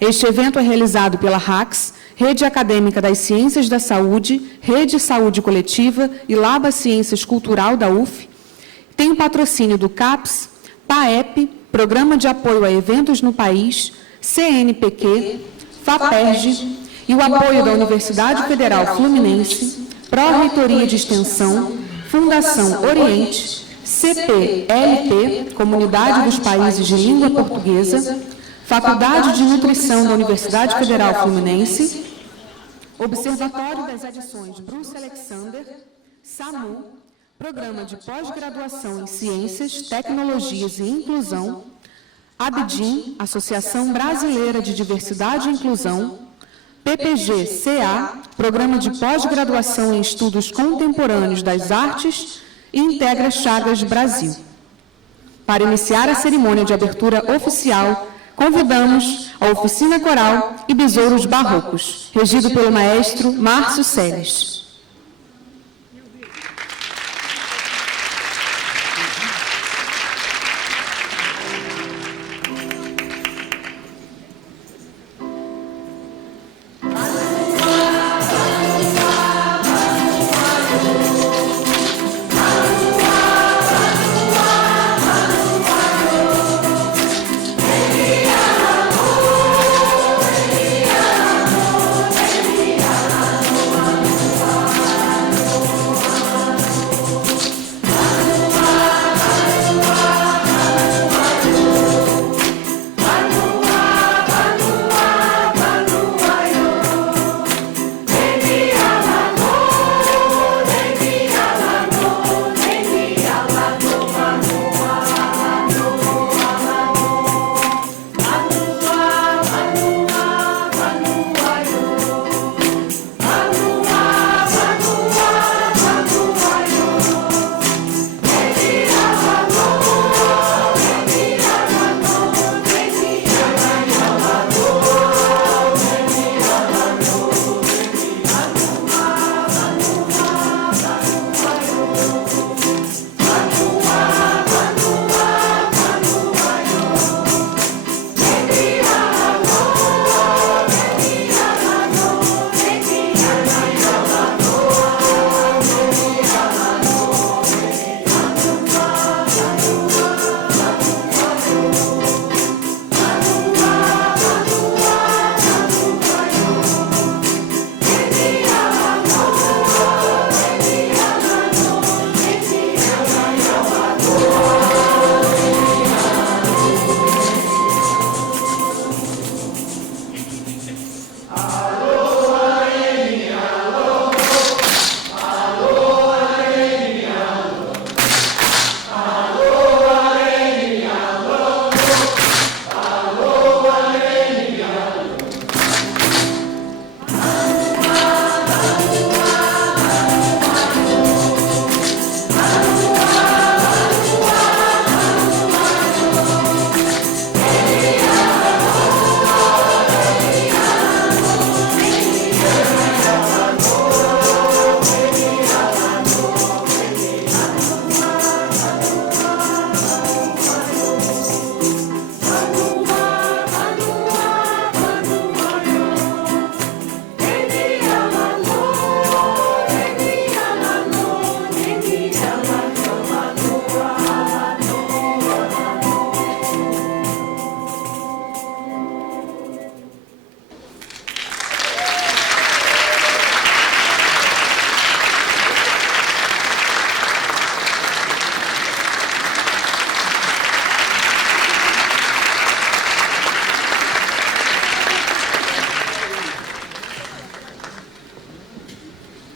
Este evento é realizado pela RACS, Rede Acadêmica das Ciências da Saúde, Rede Saúde Coletiva e Laba Ciências Cultural da UF. Tem o patrocínio do CAPES, PAEP, Programa de Apoio a Eventos no País, CNPq, FAPERJ e o apoio da Universidade Federal Fluminense, Pró-Reitoria de Extensão, Fundação Oriente, CPLP, Comunidade dos Países de Língua Portuguesa, Faculdade de Nutrição da Universidade Federal Fluminense, Observatório das Edições Bruce Alexander, SAMU, Programa de Pós-Graduação em Ciências, Tecnologias e Inclusão, ABDIM, Associação Brasileira de Diversidade e Inclusão, PPG-CA, Programa de Pós-Graduação em Estudos Contemporâneos das Artes e Integra Chagas Brasil. Para iniciar a cerimônia de abertura oficial, convidamos a Oficina Coral e Besouros Barrocos, regido pelo maestro Márcio Seles.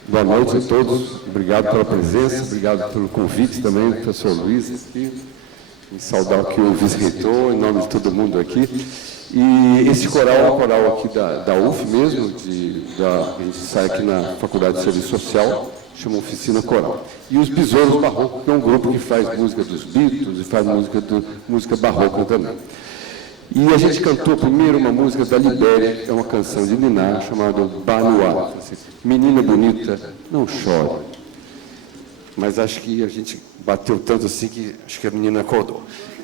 Boa noite a todos, obrigado pela presença, obrigado pelo convite também, professor Luiz, aqui, em saudar aqui o vice-reitor, em nome de todo mundo aqui. E esse coral é um coral aqui da UF mesmo, a gente sai aqui na Faculdade de Serviço Social, chama Oficina Coral. E os Besouros Barrocos, que é um grupo que faz música dos Beatles e faz música barroca também. E a gente cantou primeiro uma música da Libéria, é uma canção de Niná, chamada Banuá. Menina bonita, não chore. Mas acho que a gente bateu tanto assim que acho que a menina acordou.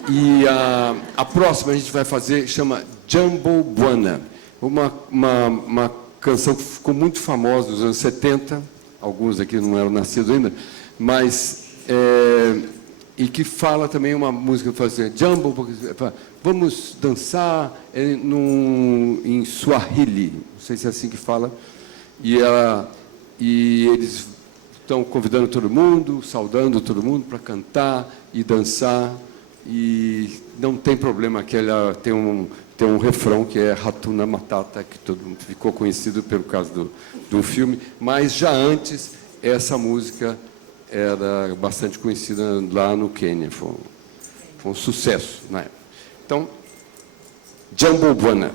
E a próxima a gente vai fazer, chama Jambo Bwana, uma canção que ficou muito famosa nos anos 70, alguns aqui não eram nascidos ainda, mas e que fala também uma música que fala assim, Jambo, vamos dançar em Swahili, não sei se é assim que fala, e eles estão convidando todo mundo, saudando todo mundo para cantar e dançar, e não tem problema que ela tem um refrão que é Hatuna Matata, que todo mundo ficou conhecido pelo caso do filme, mas já antes essa música era bastante conhecida lá no Quênia, foi um sucesso na época. Então, Jambo Bwana.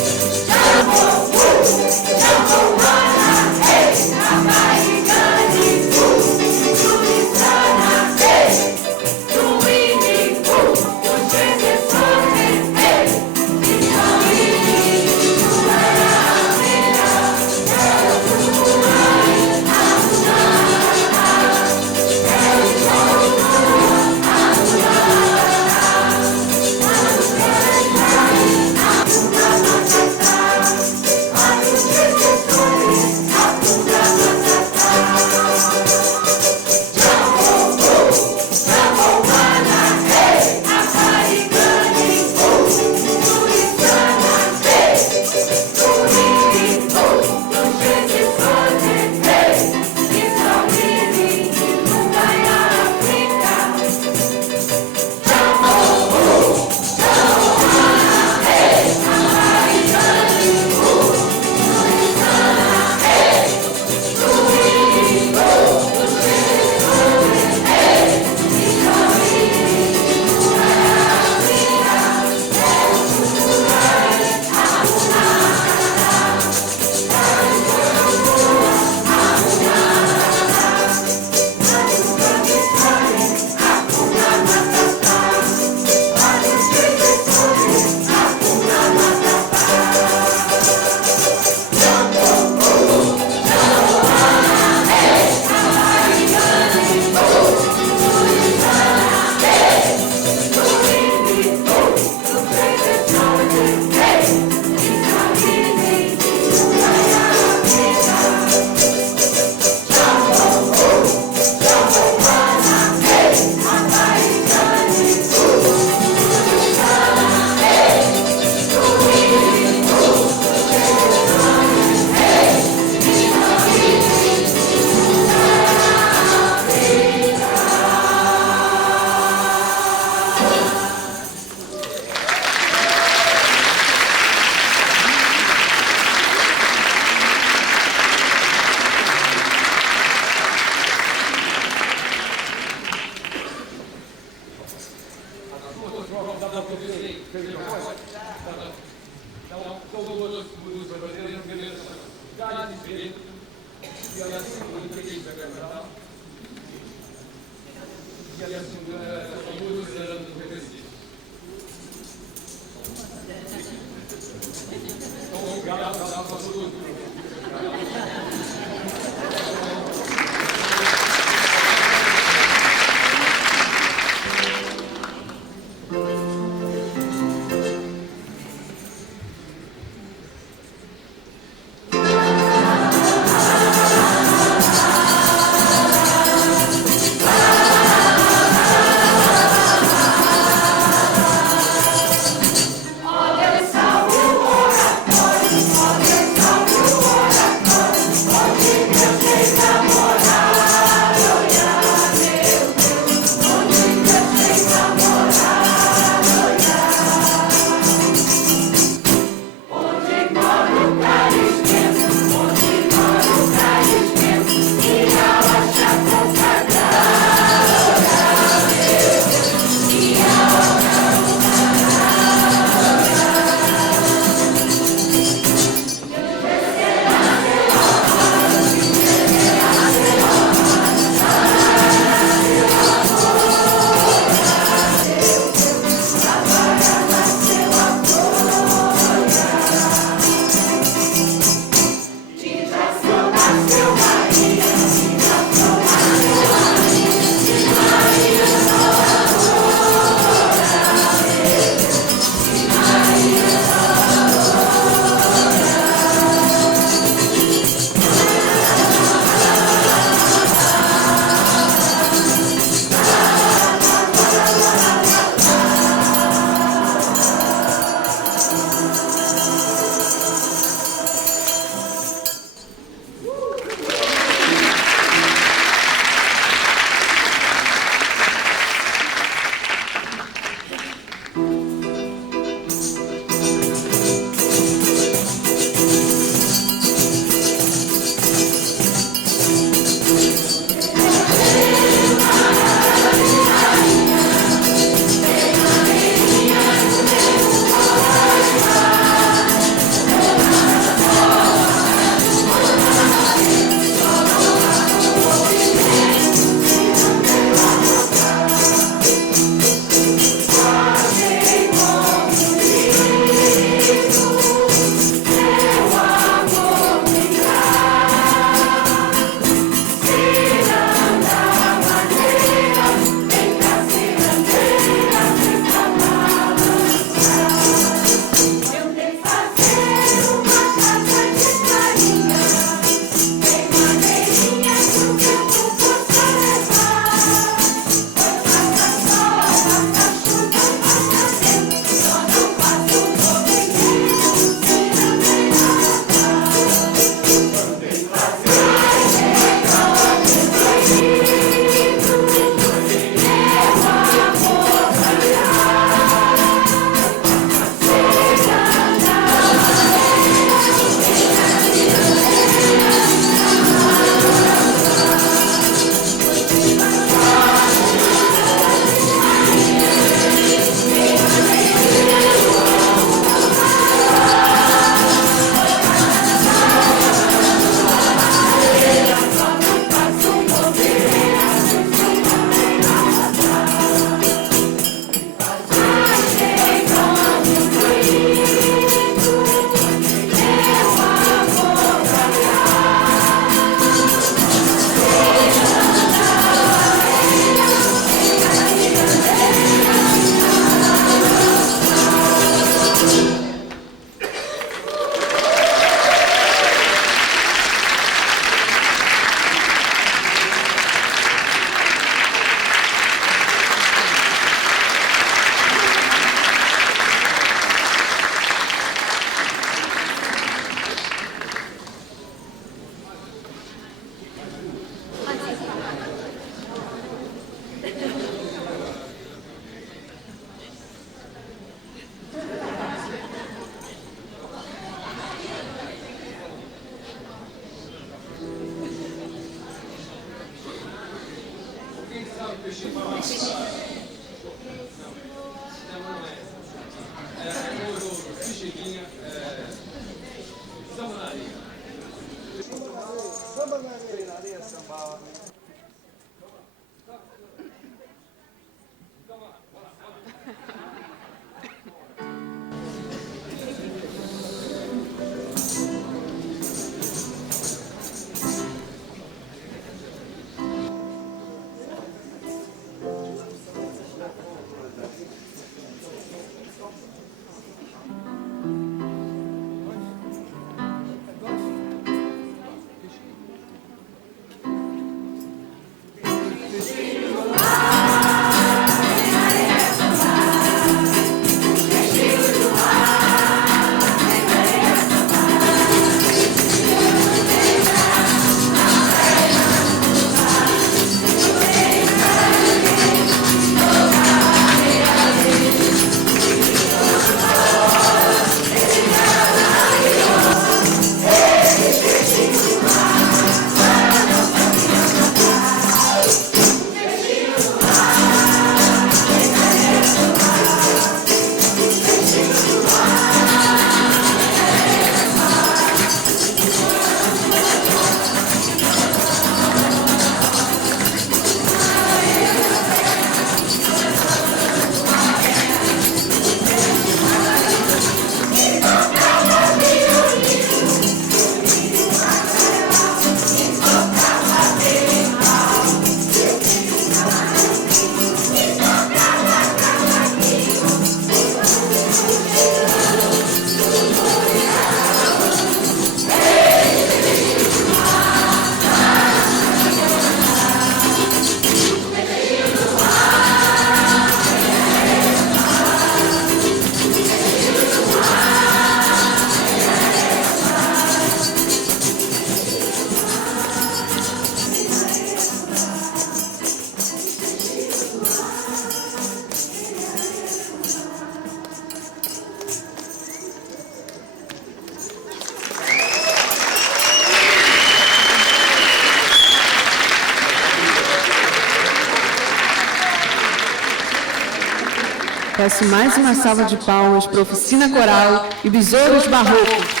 Peço mais uma salva de palmas para a Oficina Coral e Besouros Barroco.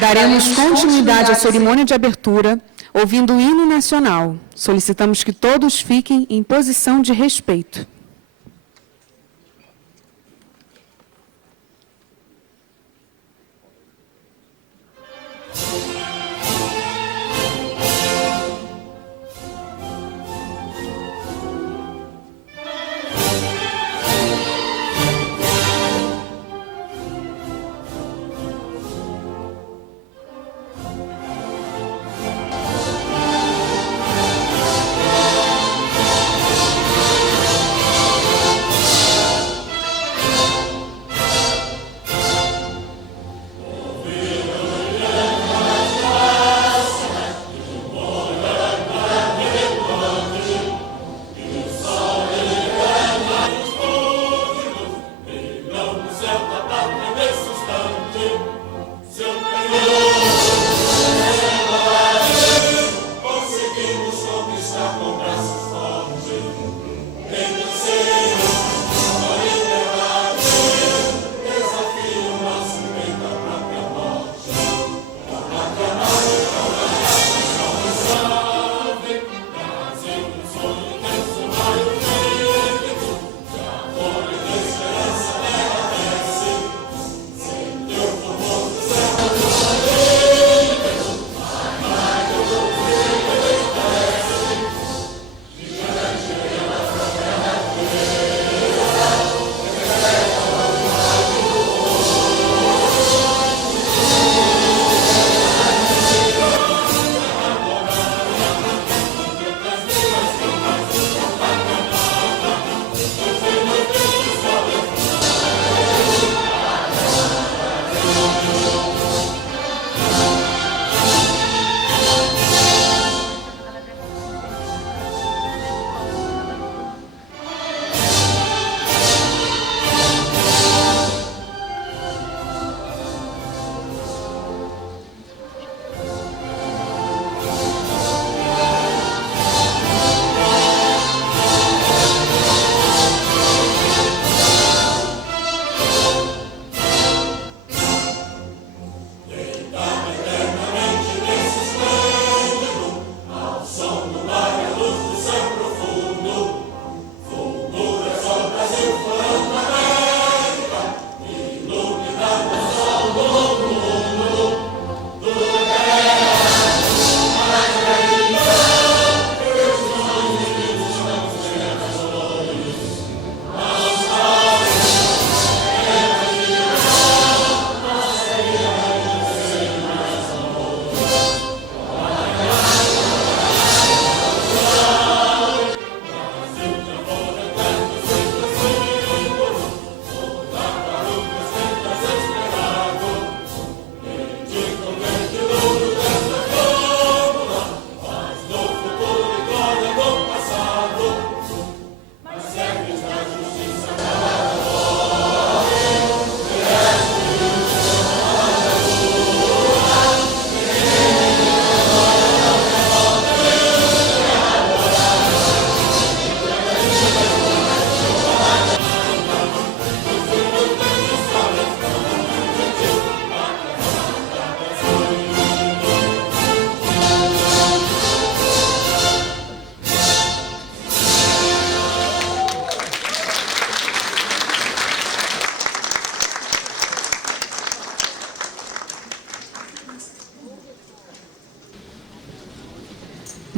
Daremos continuidade à cerimônia de abertura, ouvindo o hino nacional. Solicitamos que todos fiquem em posição de respeito.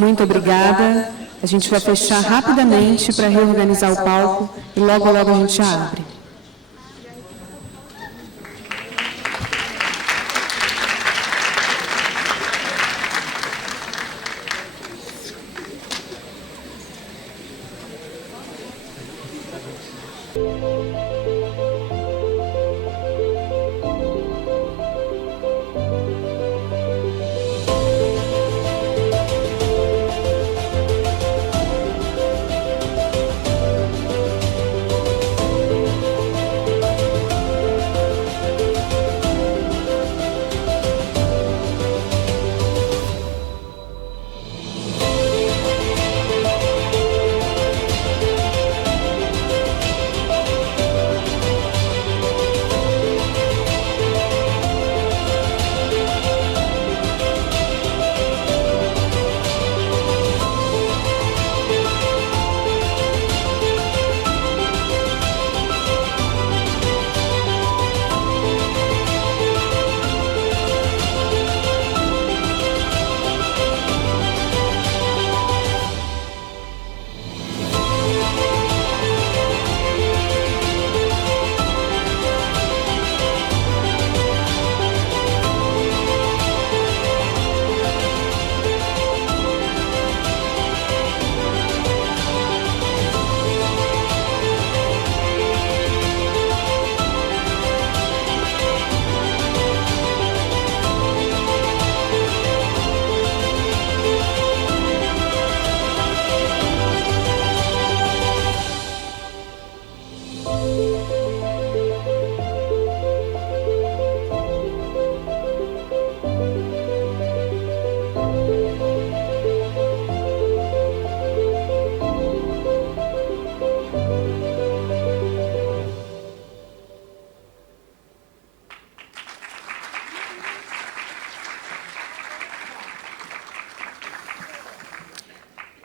Muito obrigada. A gente vai fechar rapidamente para reorganizar o palco e logo, logo a gente abre.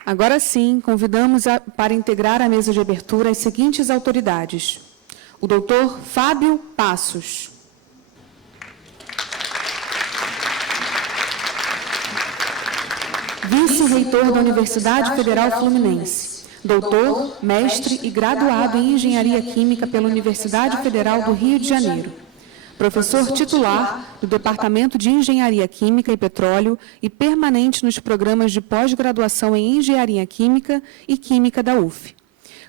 Agora sim, convidamos para integrar a mesa de abertura as seguintes autoridades. O doutor Fábio Passos. Vice-reitor da Universidade Federal Fluminense. Doutor, mestre e graduado em Engenharia Química pela Universidade Federal do Rio de Janeiro. Professor titular do Departamento de Engenharia Química e Petróleo e permanente nos programas de pós-graduação em Engenharia Química e Química da UF.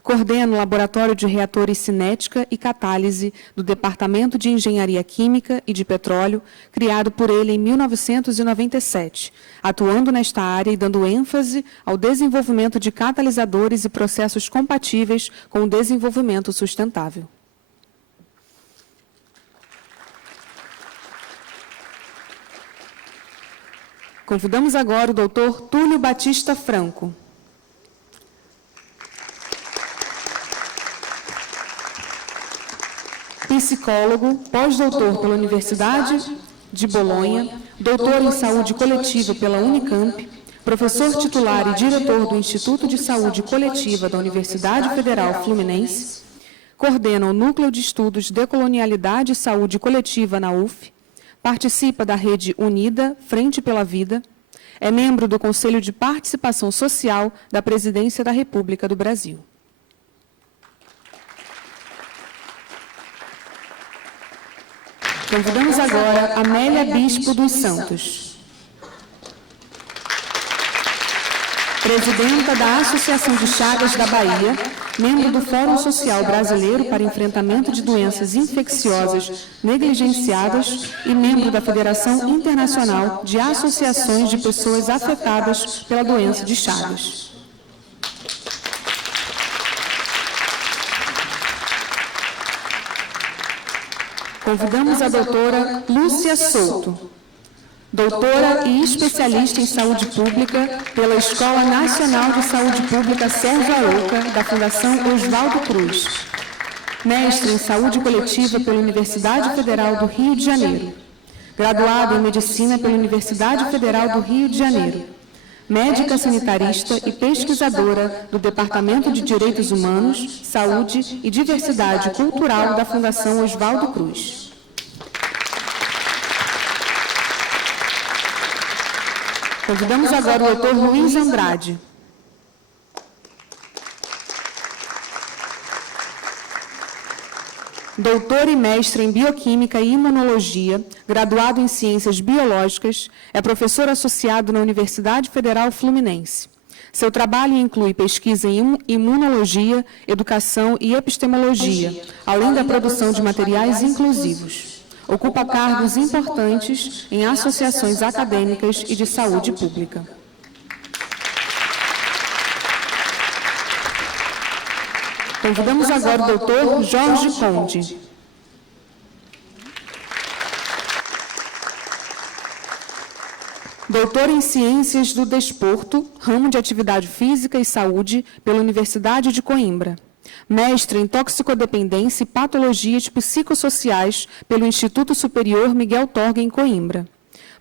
Coordena o Laboratório de Reatores Cinética e Catálise do Departamento de Engenharia Química e de Petróleo, criado por ele em 1997, atuando nesta área e dando ênfase ao desenvolvimento de catalisadores e processos compatíveis com o desenvolvimento sustentável. Convidamos agora o doutor Túlio Batista Franco. Psicólogo, pós-doutor pela Universidade de Bolonha, doutor em Saúde Coletiva pela Unicamp, professor titular e diretor do Instituto de Saúde Coletiva da Universidade Federal Fluminense, coordena o Núcleo de Estudos Decolonialidade e Saúde Coletiva na UF, participa da Rede Unida, Frente pela Vida, é membro do Conselho de Participação Social da Presidência da República do Brasil. Convidamos agora Amélia Bispo dos Santos, presidenta da Associação de Chagas da Bahia, membro do Fórum Social Brasileiro para Enfrentamento de Doenças Infecciosas Negligenciadas e membro da Federação Internacional de Associações de Pessoas Afetadas pela Doença de Chagas. Convidamos a doutora Lúcia Souto, doutora e especialista em saúde pública pela Escola Nacional de Saúde Pública Sérgio Arouca, da Fundação Oswaldo Cruz. Mestre em saúde coletiva pela Universidade Federal do Rio de Janeiro. Graduada em medicina pela Universidade Federal do Rio de Janeiro. Médica sanitarista e pesquisadora do Departamento de Direitos Humanos, Saúde e Diversidade Cultural da Fundação Oswaldo Cruz. Convidamos agora o Dr. Luiz Andrade. Doutor e mestre em Bioquímica e Imunologia, graduado em Ciências Biológicas, é professor associado na Universidade Federal Fluminense. Seu trabalho inclui pesquisa em imunologia, educação e epistemologia, além da produção de materiais inclusivos. Ocupa cargos importantes em associações acadêmicas e de saúde pública. Convidamos agora o doutor Jorge Conde. Doutor em Ciências do Desporto, ramo de Atividade Física e Saúde, pela Universidade de Coimbra. Mestre em Toxicodependência e Patologias Psicossociais, pelo Instituto Superior Miguel Torga, em Coimbra.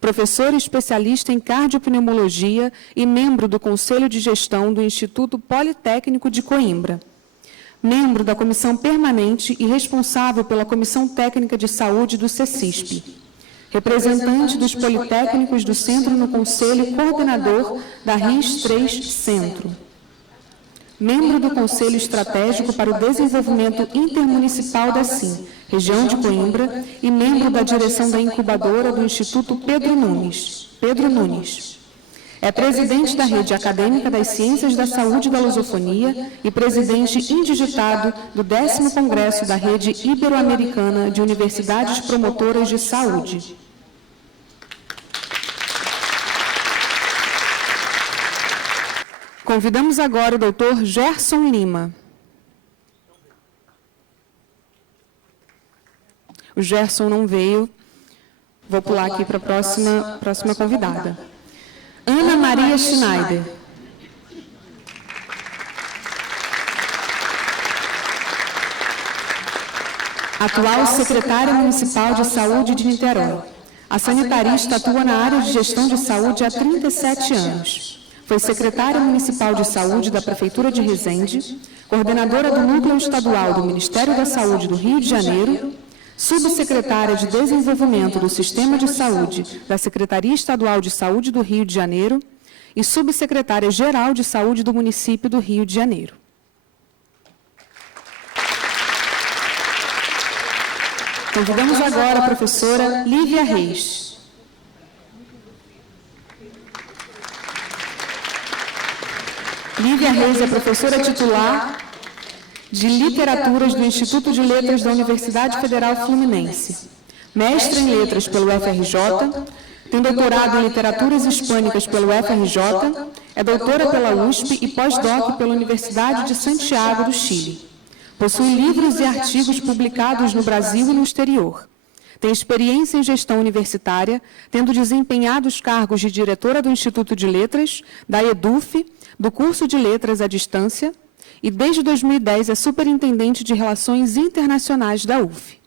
Professor e especialista em Cardiopneumologia e membro do Conselho de Gestão do Instituto Politécnico de Coimbra. Membro da Comissão Permanente e responsável pela Comissão Técnica de Saúde do CECISP. Representante dos Politécnicos do Centro no Conselho Coordenador da RIS 3 Centro. Membro do Conselho Estratégico para o Desenvolvimento Intermunicipal da CIM, região de Coimbra, e membro da direção da incubadora do Instituto Pedro Nunes. É presidente da Rede Acadêmica das Ciências da Saúde da Lusofonia e presidente indigitado do 10º Congresso da Rede Ibero-Americana de Universidades Promotoras de Saúde. Convidamos agora o Dr. Gerson Lima. O Gerson não veio. Vou pular aqui para a próxima convidada. Ana Maria Schneider. Atual secretária municipal de saúde de Niterói. A sanitarista atua na área de gestão de saúde há 37 anos. Foi secretária municipal de saúde da Prefeitura de Resende, coordenadora do Núcleo Estadual do Ministério da Saúde do Rio de Janeiro, subsecretária de Desenvolvimento do Sistema de Saúde da Secretaria Estadual de Saúde do Rio de Janeiro e subsecretária-geral de Saúde do município do Rio de Janeiro. Convidamos agora a professora Lívia Reis. Lívia Reis é professora titular de Literaturas do Instituto de Letras da Universidade Federal Fluminense. Mestre em Letras pelo FRJ, tem doutorado em Literaturas Hispânicas pelo FRJ, é doutora pela USP e pós-doc pela Universidade de Santiago do Chile. Possui livros e artigos publicados no Brasil e no exterior. Tem experiência em gestão universitária, tendo desempenhado os cargos de diretora do Instituto de Letras, da EDUF, do curso de Letras à Distância, e desde 2010 é superintendente de Relações Internacionais da UF.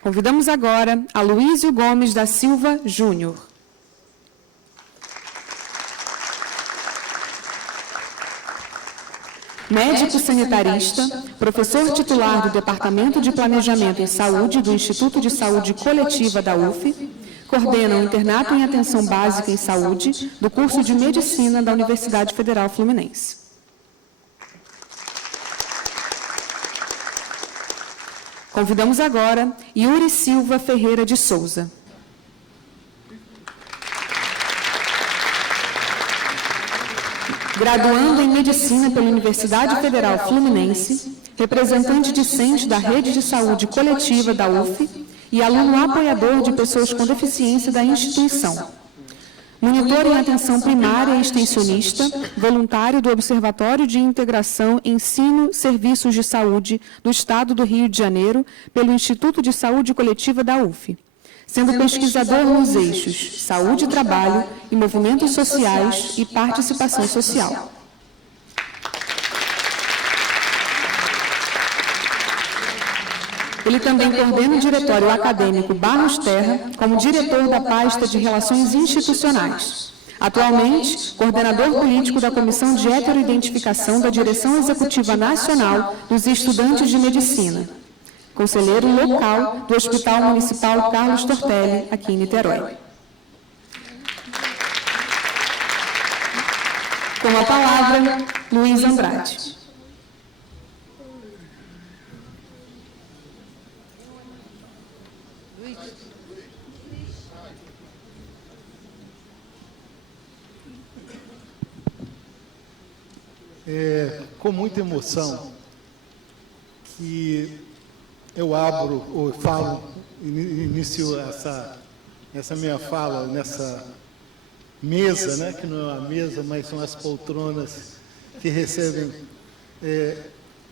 Convidamos agora a Luísio Gomes da Silva Júnior. Médico sanitarista, professor titular do Departamento de Planejamento em Saúde do Instituto de Saúde Coletiva da UF, coordena o internato em atenção básica em saúde do curso de Medicina da Universidade Federal Fluminense. Convidamos agora Yuri Silva Ferreira de Souza. Graduando em Medicina pela Universidade Federal Fluminense, representante discente da Rede de Saúde Coletiva da UF, e aluno apoiador de pessoas com deficiência da instituição. Monitor em atenção primária e extensionista, voluntário do Observatório de Integração Ensino Serviços de Saúde do Estado do Rio de Janeiro, pelo Instituto de Saúde Coletiva da UF, sendo pesquisador nos eixos Saúde e Trabalho e Movimentos Sociais e Participação Social. Ele também coordena o Diretório Acadêmico Barros Terra como diretor da pasta de Relações Institucionais. Atualmente, coordenador político da Comissão de Heteroidentificação da Direção Executiva Nacional dos Estudantes de Medicina. conselheiro local do Hospital Municipal Carlos Tortelli, aqui em Niterói. Com a palavra, Luiz Andrade. Com muita emoção que eu abro, ou falo, inicio essa minha fala nessa mesa, né, que não é uma mesa, mas são as poltronas que recebem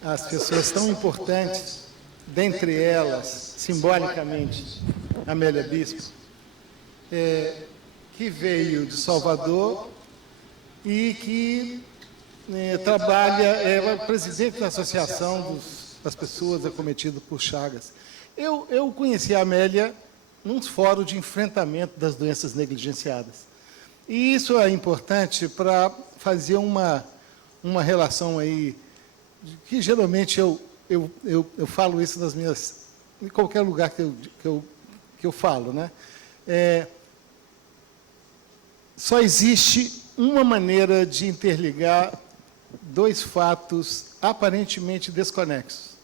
as pessoas tão importantes, dentre elas, simbolicamente, Amélia Bispo, que veio de Salvador e que trabalha, é presidente da Associação das Pessoas Acometidas por Chagas. Eu conheci a Amélia num fórum de enfrentamento das doenças negligenciadas. E isso é importante para fazer uma relação aí, que geralmente eu falo isso nas minhas, em qualquer lugar que eu falo, né? Só existe uma maneira de interligar dois fatos aparentemente desconexos.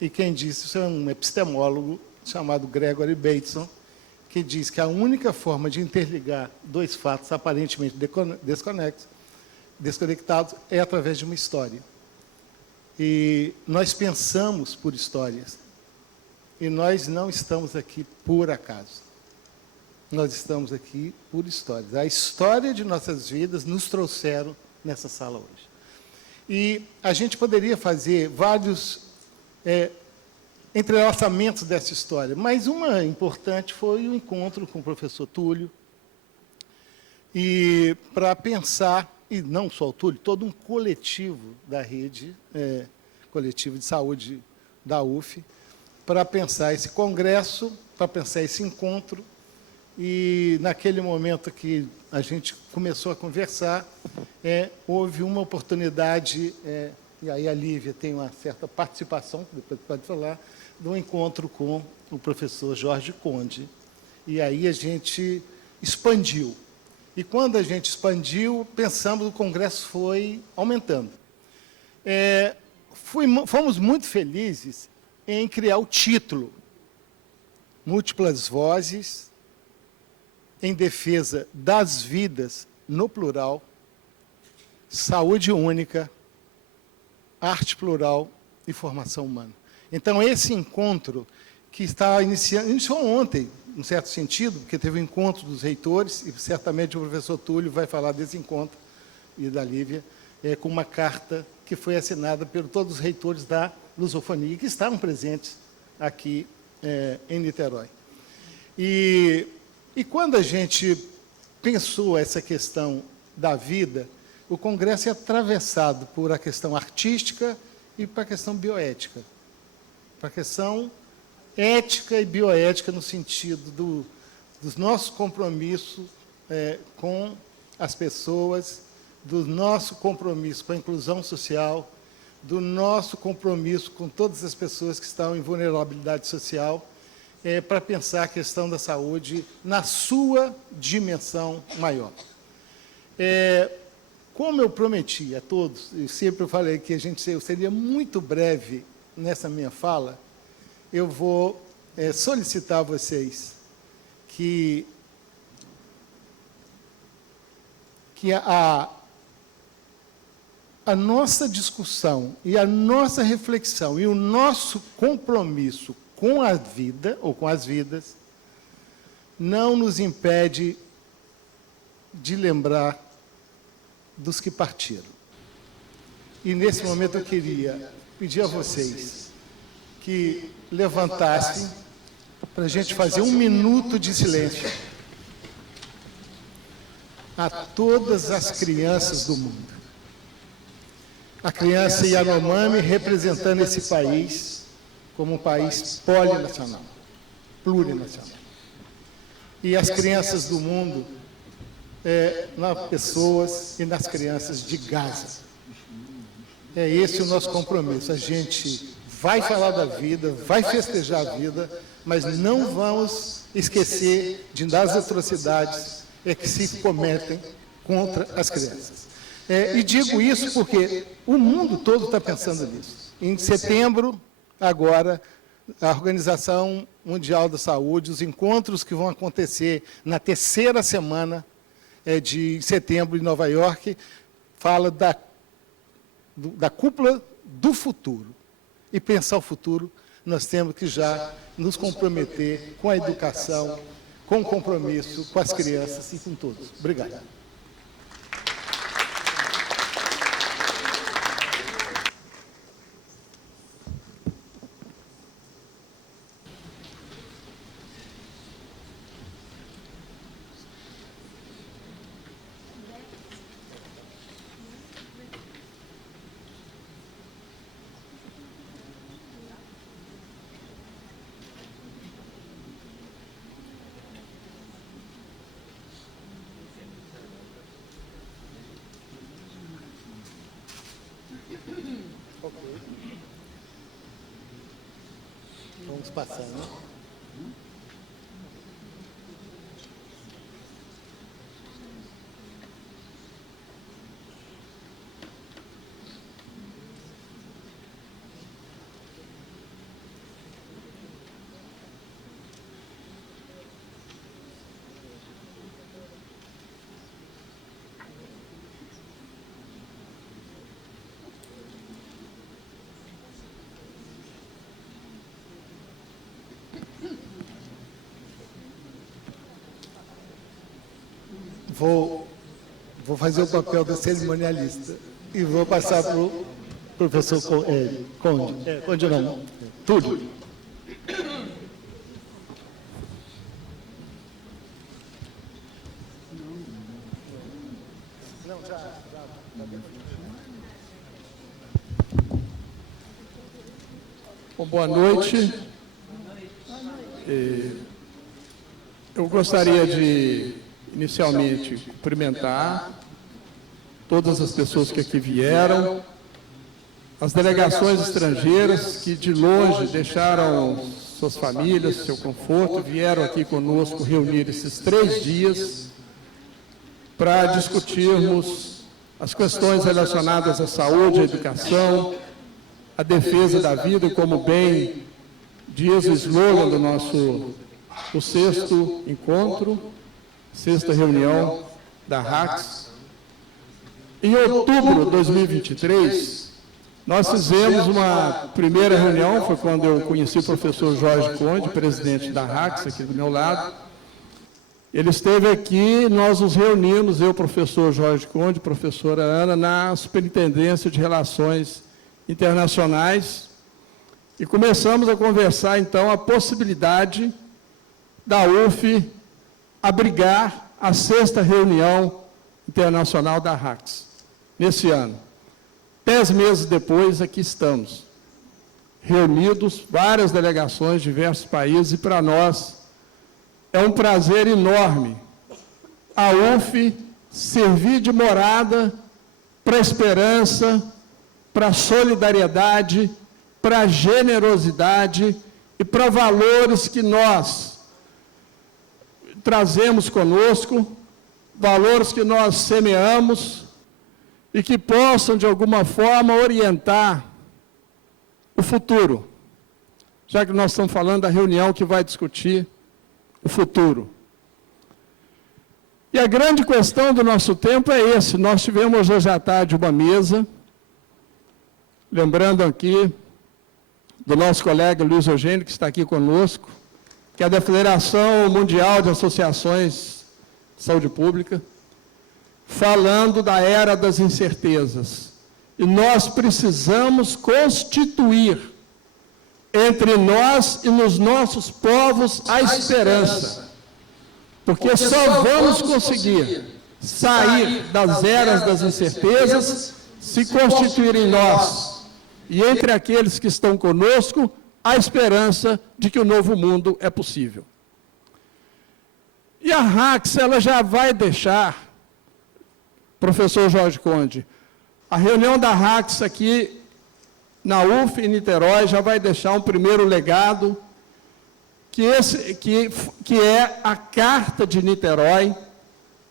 E quem disse isso é um epistemólogo chamado Gregory Bateson, que diz que a única forma de interligar dois fatos aparentemente desconectados é através de uma história. E nós pensamos por histórias. E nós não estamos aqui por acaso. Nós estamos aqui por histórias. A história de nossas vidas nos trouxeram nessa sala hoje. E a gente poderia fazer vários entrelaçamentos dessa história, mas uma importante foi o encontro com o professor Túlio, e para pensar, e não só o Túlio, todo um coletivo da rede, coletivo de saúde da UF, para pensar esse congresso, para pensar esse encontro. E, naquele momento que a gente começou a conversar, houve uma oportunidade, e aí a Lívia tem uma certa participação, que depois pode falar, do encontro com o professor Jorge Conde. E aí a gente expandiu. E, quando a gente expandiu, pensamos, o congresso foi aumentando. Fomos muito felizes em criar o título Múltiplas Vozes em defesa das vidas, no plural, saúde única, arte plural e formação humana. Então, esse encontro que está iniciou ontem, em certo sentido, porque teve o encontro dos reitores, e certamente o professor Túlio vai falar desse encontro, e da Lívia, com uma carta que foi assinada por todos os reitores da lusofonia, que estavam presentes aqui em Niterói. E quando a gente pensou essa questão da vida, o congresso é atravessado por a questão artística e para a questão bioética. Para a questão ética e bioética no sentido dos nossos compromissos com as pessoas, do nosso compromisso com a inclusão social, do nosso compromisso com todas as pessoas que estão em vulnerabilidade social, para pensar a questão da saúde na sua dimensão maior. Como eu prometi a todos, e sempre falei que eu seria muito breve nessa minha fala, eu vou solicitar a vocês que a nossa discussão e a nossa reflexão e o nosso compromisso com a vida, ou com as vidas, não nos impede de lembrar dos que partiram. E, nesse momento, eu queria pedir a vocês que levantassem para a gente fazer 1 minuto de silêncio a todas as crianças do mundo. A criança Yanomami representando esse país como um país polinacional, plurinacional. E as crianças do mundo, nas pessoas e nas crianças de Gaza. É esse o nosso compromisso. A gente vai falar da vida, vai festejar a vida, mas não vamos esquecer das atrocidades que se cometem contra as crianças. E digo isso porque o mundo todo está pensando nisso. Em setembro, agora, a Organização Mundial da Saúde, os encontros que vão acontecer na terceira semana de setembro em Nova York, fala da cúpula do futuro. E pensar o futuro, nós temos que já nos comprometer com a educação, com o compromisso com as crianças e com todos. Obrigado. Vamos passar, né? Vou fazer o papel do cerimonialista e vou passar para o professor Conde. Conde não, Túlio. Bom, boa noite. Eu gostaria de inicialmente cumprimentar todas as pessoas que aqui vieram, as delegações estrangeiras que de longe deixaram suas famílias, seu conforto, vieram aqui conosco reunir esses 3 dias para discutirmos as questões relacionadas à saúde, à educação, à defesa da vida, como bem diz o slogan do nosso, o 6º encontro, 6ª reunião da RACS. Em outubro de 2023, nós fizemos uma primeira reunião, foi quando eu conheci o professor Jorge Conde, presidente da RACS, aqui do meu lado. Ele esteve aqui, nós nos reunimos, eu, professor Jorge Conde, professora Ana, na Superintendência de Relações Internacionais, e começamos a conversar, então, a possibilidade da UF abrigar a 6ª reunião internacional da RACS, nesse ano. 10 meses depois, aqui estamos, reunidos, várias delegações de diversos países, e para nós é um prazer enorme a UF servir de morada para a esperança, para a solidariedade, para a generosidade e para valores que nós trazemos conosco, valores que nós semeamos e que possam, de alguma forma, orientar o futuro, já que nós estamos falando da reunião que vai discutir o futuro. E a grande questão do nosso tempo é esse. Nós tivemos hoje à tarde uma mesa, lembrando aqui do nosso colega Luiz Eugênio, que está aqui conosco, que é da Federação Mundial de Associações de Saúde Pública, falando da era das incertezas. E nós precisamos constituir entre nós e nos nossos povos a esperança, porque só vamos conseguir sair das eras das incertezas se constituir em nós e entre aqueles que estão conosco a esperança de que o novo mundo é possível. E a RACS, ela já vai deixar, professor Jorge Conde, a reunião da RACS aqui na UF em Niterói já vai deixar um primeiro legado, que é a Carta de Niterói,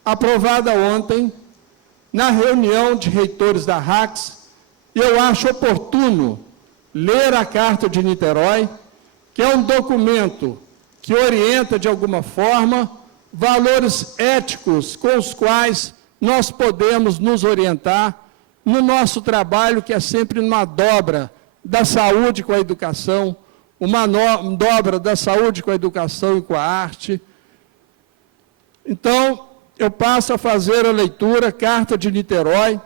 aprovada ontem na reunião de reitores da RACS. Eu acho oportuno ler a Carta de Niterói, que é um documento que orienta, de alguma forma, valores éticos com os quais nós podemos nos orientar no nosso trabalho, que é sempre uma dobra da saúde com a educação, uma dobra da saúde com a educação e com a arte. Então, eu passo a fazer a leitura, Carta de Niterói,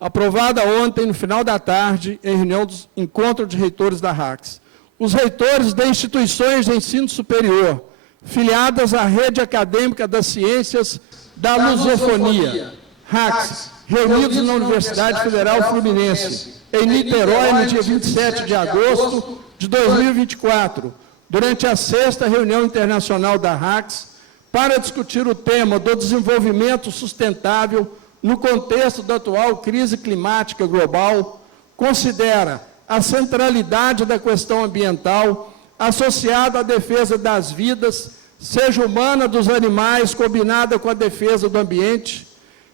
aprovada ontem, no final da tarde, em reunião do Encontro de Reitores da RACS. Os reitores de instituições de ensino superior, filiadas à Rede Acadêmica das Ciências da Lusofonia, RACS, reunidos na Universidade Federal Fluminense, em Niterói, no dia 27 de agosto de 2024, durante a 6ª reunião internacional da RACS, para discutir o tema do desenvolvimento sustentável no contexto da atual crise climática global, considera a centralidade da questão ambiental associada à defesa das vidas, seja humana dos animais, combinada com a defesa do ambiente,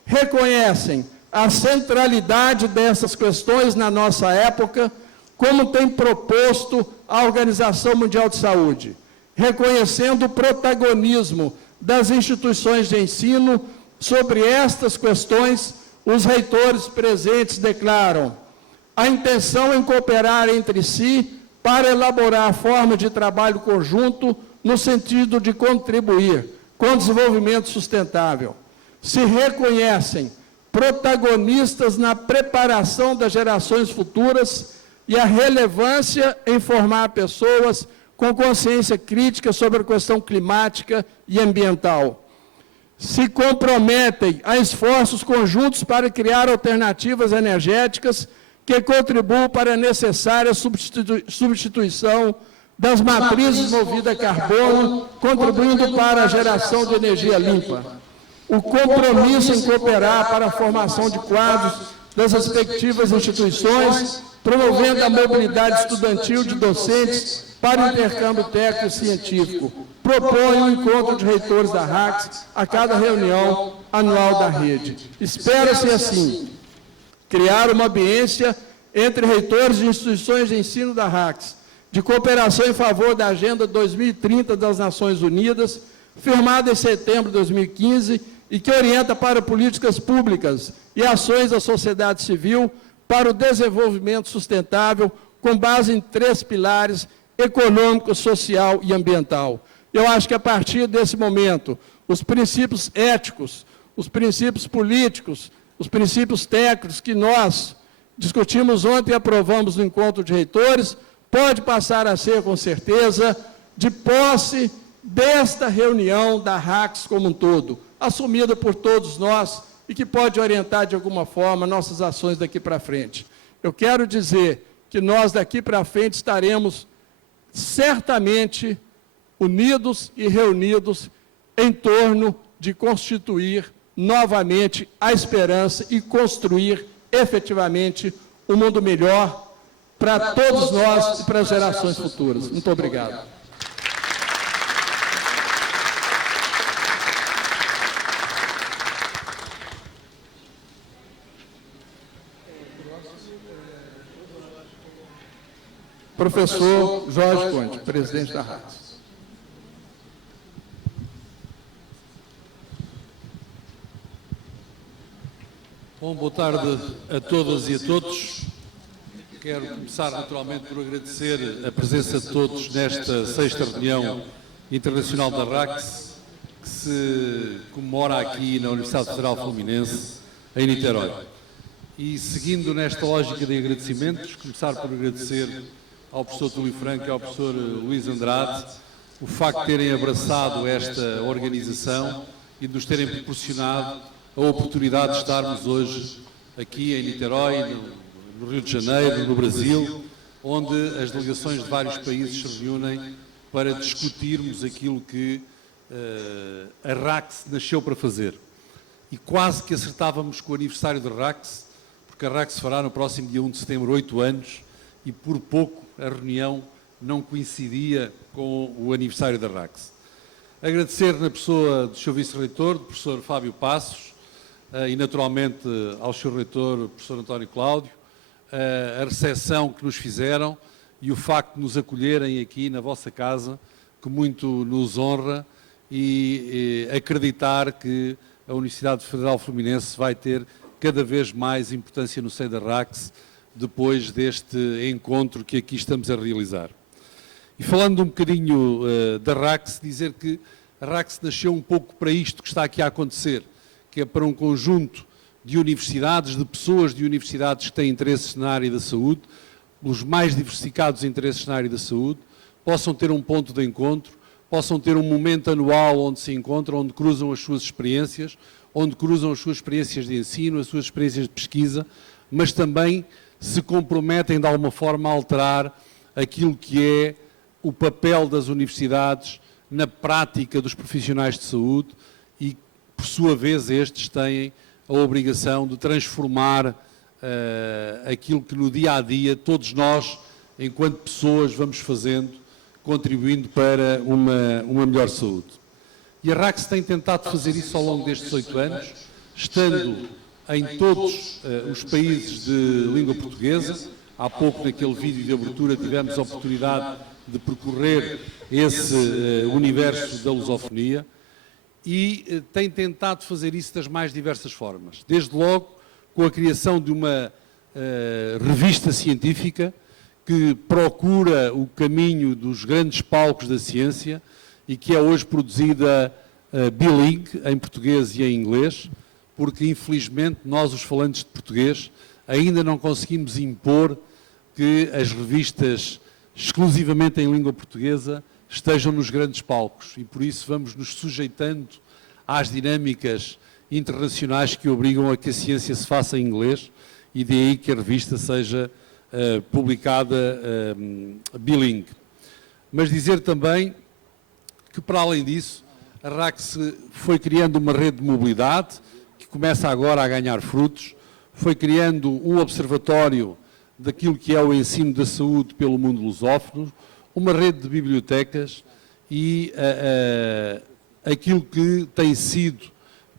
reconhecem a centralidade dessas questões na nossa época, como tem proposto a Organização Mundial de Saúde, reconhecendo o protagonismo das instituições de ensino sobre estas questões. Os reitores presentes declaram a intenção em cooperar entre si para elaborar a forma de trabalho conjunto no sentido de contribuir com o desenvolvimento sustentável. Se reconhecem protagonistas na preparação das gerações futuras e a relevância em formar pessoas com consciência crítica sobre a questão climática e ambiental. Se comprometem a esforços conjuntos para criar alternativas energéticas que contribuam para a necessária substituição das matrizes movidas a carbono, contribuindo para a geração de energia limpa. O compromisso em cooperar para a formação de quadros das respectivas instituições, promovendo a mobilidade estudantil de docentes para o intercâmbio técnico e científico. Propõe um encontro de reitores da RACS a cada reunião anual da rede. Espera-se, assim, criar uma ambiência entre reitores de instituições de ensino da RACS, de cooperação em favor da Agenda 2030 das Nações Unidas, firmada em setembro de 2015, e que orienta para políticas públicas e ações da sociedade civil para o desenvolvimento sustentável, com base em 3 pilares: econômico, social e ambiental. Eu acho que, a partir desse momento, os princípios éticos, os princípios políticos, os princípios técnicos que nós discutimos ontem e aprovamos no encontro de reitores, pode passar a ser, com certeza, de posse desta reunião da RACS como um todo, assumida por todos nós e que pode orientar, de alguma forma, nossas ações daqui para frente. Eu quero dizer que nós, daqui para frente, estaremos certamente unidos e reunidos em torno de constituir novamente a esperança e construir efetivamente um mundo melhor para todos nós e para as gerações futuras. Muito obrigado. Professor Jorge Conde, presidente da RACS. Bom, boa tarde a todas e a todos. Quero começar naturalmente por agradecer a presença de todos nesta 6ª reunião internacional da RACS, que se comemora aqui na Universidade Federal Fluminense, em Niterói. E, seguindo nesta lógica de agradecimentos, começar por agradecer ao professor Túlio Franco e ao professor Luís Andrade o facto de terem abraçado esta organização e de nos terem proporcionado a oportunidade de estarmos hoje aqui em Niterói, no Rio de Janeiro, no Brasil, onde as delegações de vários países se reúnem para discutirmos aquilo que a RACS nasceu para fazer. E quase que acertávamos com o aniversário da RACS, porque a RACS fará no próximo dia 1 de setembro 8 anos e por pouco a reunião não coincidia com o aniversário da RACS. Agradecer na pessoa do Sr. Vice-Reitor, do professor Fábio Passos, e naturalmente ao Sr. Reitor, professor António Cláudio, a recepção que nos fizeram e o facto de nos acolherem aqui na vossa casa, que muito nos honra, e acreditar que a Universidade Federal Fluminense vai ter cada vez mais importância no seio da RACS, depois deste encontro que aqui estamos a realizar. E falando um bocadinho da RACS, dizer que a RACS nasceu um pouco para isto que está aqui a acontecer, que é para um conjunto de universidades, de pessoas de universidades que têm interesses na área da saúde, os mais diversificados interesses na área da saúde, possam ter um ponto de encontro, possam ter um momento anual onde se encontram, onde cruzam as suas experiências, onde cruzam as suas experiências de ensino, as suas experiências de pesquisa, mas também se comprometem de alguma forma a alterar aquilo que é o papel das universidades na prática dos profissionais de saúde e, por sua vez, estes têm a obrigação de transformar aquilo que no dia a dia todos nós, enquanto pessoas, vamos fazendo, contribuindo para uma melhor saúde. E a RACS tem tentado fazer isso ao longo destes 8 anos, estando em todos os países de língua portuguesa. Há pouco, naquele vídeo de abertura, tivemos a oportunidade de percorrer esse universo da lusofonia e tem tentado fazer isso das mais diversas formas. Desde logo, com a criação de uma revista científica que procura o caminho dos grandes palcos da ciência e que é hoje produzida bilingue, em português e em inglês, porque infelizmente nós, os falantes de português, ainda não conseguimos impor que as revistas exclusivamente em língua portuguesa estejam nos grandes palcos e por isso vamos nos sujeitando às dinâmicas internacionais que obrigam a que a ciência se faça em inglês e daí que a revista seja publicada bilingue. Mas dizer também que, para além disso, a RACS foi criando uma rede de mobilidade que começa agora a ganhar frutos, foi criando um observatório daquilo que é o ensino da saúde pelo mundo lusófono, uma rede de bibliotecas e aquilo que tem sido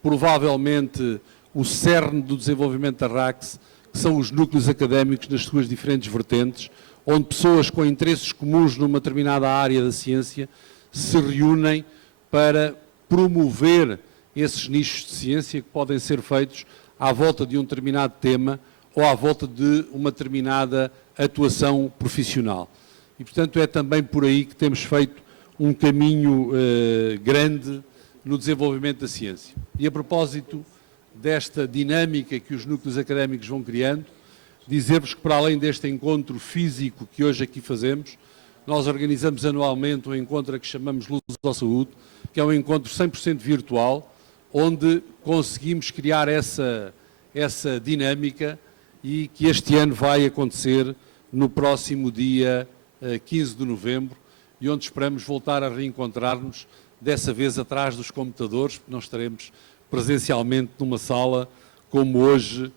provavelmente o cerne do desenvolvimento da RACS, que são os núcleos académicos nas suas diferentes vertentes, onde pessoas com interesses comuns numa determinada área da ciência se reúnem para promover esses nichos de ciência que podem ser feitos à volta de um determinado tema ou à volta de uma determinada atuação profissional. E, portanto, é também por aí que temos feito um caminho grande no desenvolvimento da ciência. E a propósito desta dinâmica que os núcleos académicos vão criando, dizer-vos que, para além deste encontro físico que hoje aqui fazemos, nós organizamos anualmente um encontro a que chamamos Luz à Saúde, que é um encontro 100% virtual, onde conseguimos criar essa dinâmica e que este ano vai acontecer no próximo dia 15 de novembro e onde esperamos voltar a reencontrar-nos, dessa vez atrás dos computadores, porque não estaremos presencialmente numa sala como hoje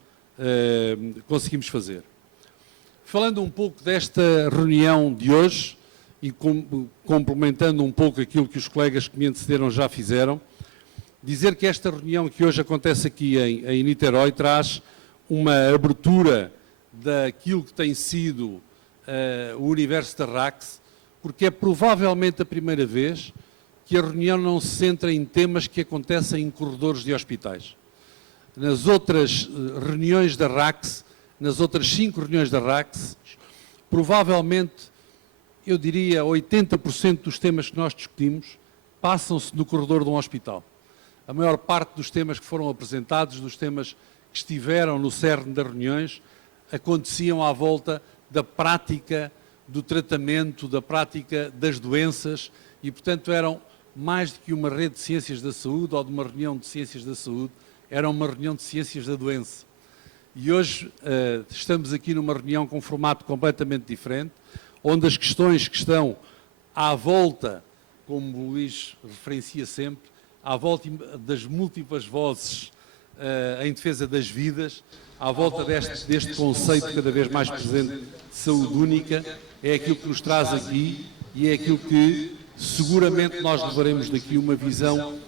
conseguimos fazer. Falando um pouco desta reunião de hoje e complementando um pouco aquilo que os colegas que me antecederam já fizeram, dizer que esta reunião que hoje acontece aqui em Niterói traz uma abertura daquilo que tem sido o universo da RACS, porque é provavelmente a primeira vez que a reunião não se centra em temas que acontecem em corredores de hospitais. Nas outras reuniões da RACS, nas outras 5 reuniões da RACS, provavelmente, eu diria, 80% dos temas que nós discutimos passam-se no corredor de um hospital. A maior parte dos temas que foram apresentados, dos temas que estiveram no cerne das reuniões, aconteciam à volta da prática do tratamento, da prática das doenças e, portanto, eram mais do que uma rede de ciências da saúde ou de uma reunião de ciências da saúde, era uma reunião de ciências da doença. E hoje estamos aqui numa reunião com um formato completamente diferente, onde as questões que estão à volta, como o Luís referencia sempre, à volta das múltiplas vozes em defesa das vidas, à volta deste conceito cada vez mais presente de saúde única, é aquilo que nos traz aqui e é aquilo que seguramente nós levaremos daqui uma visão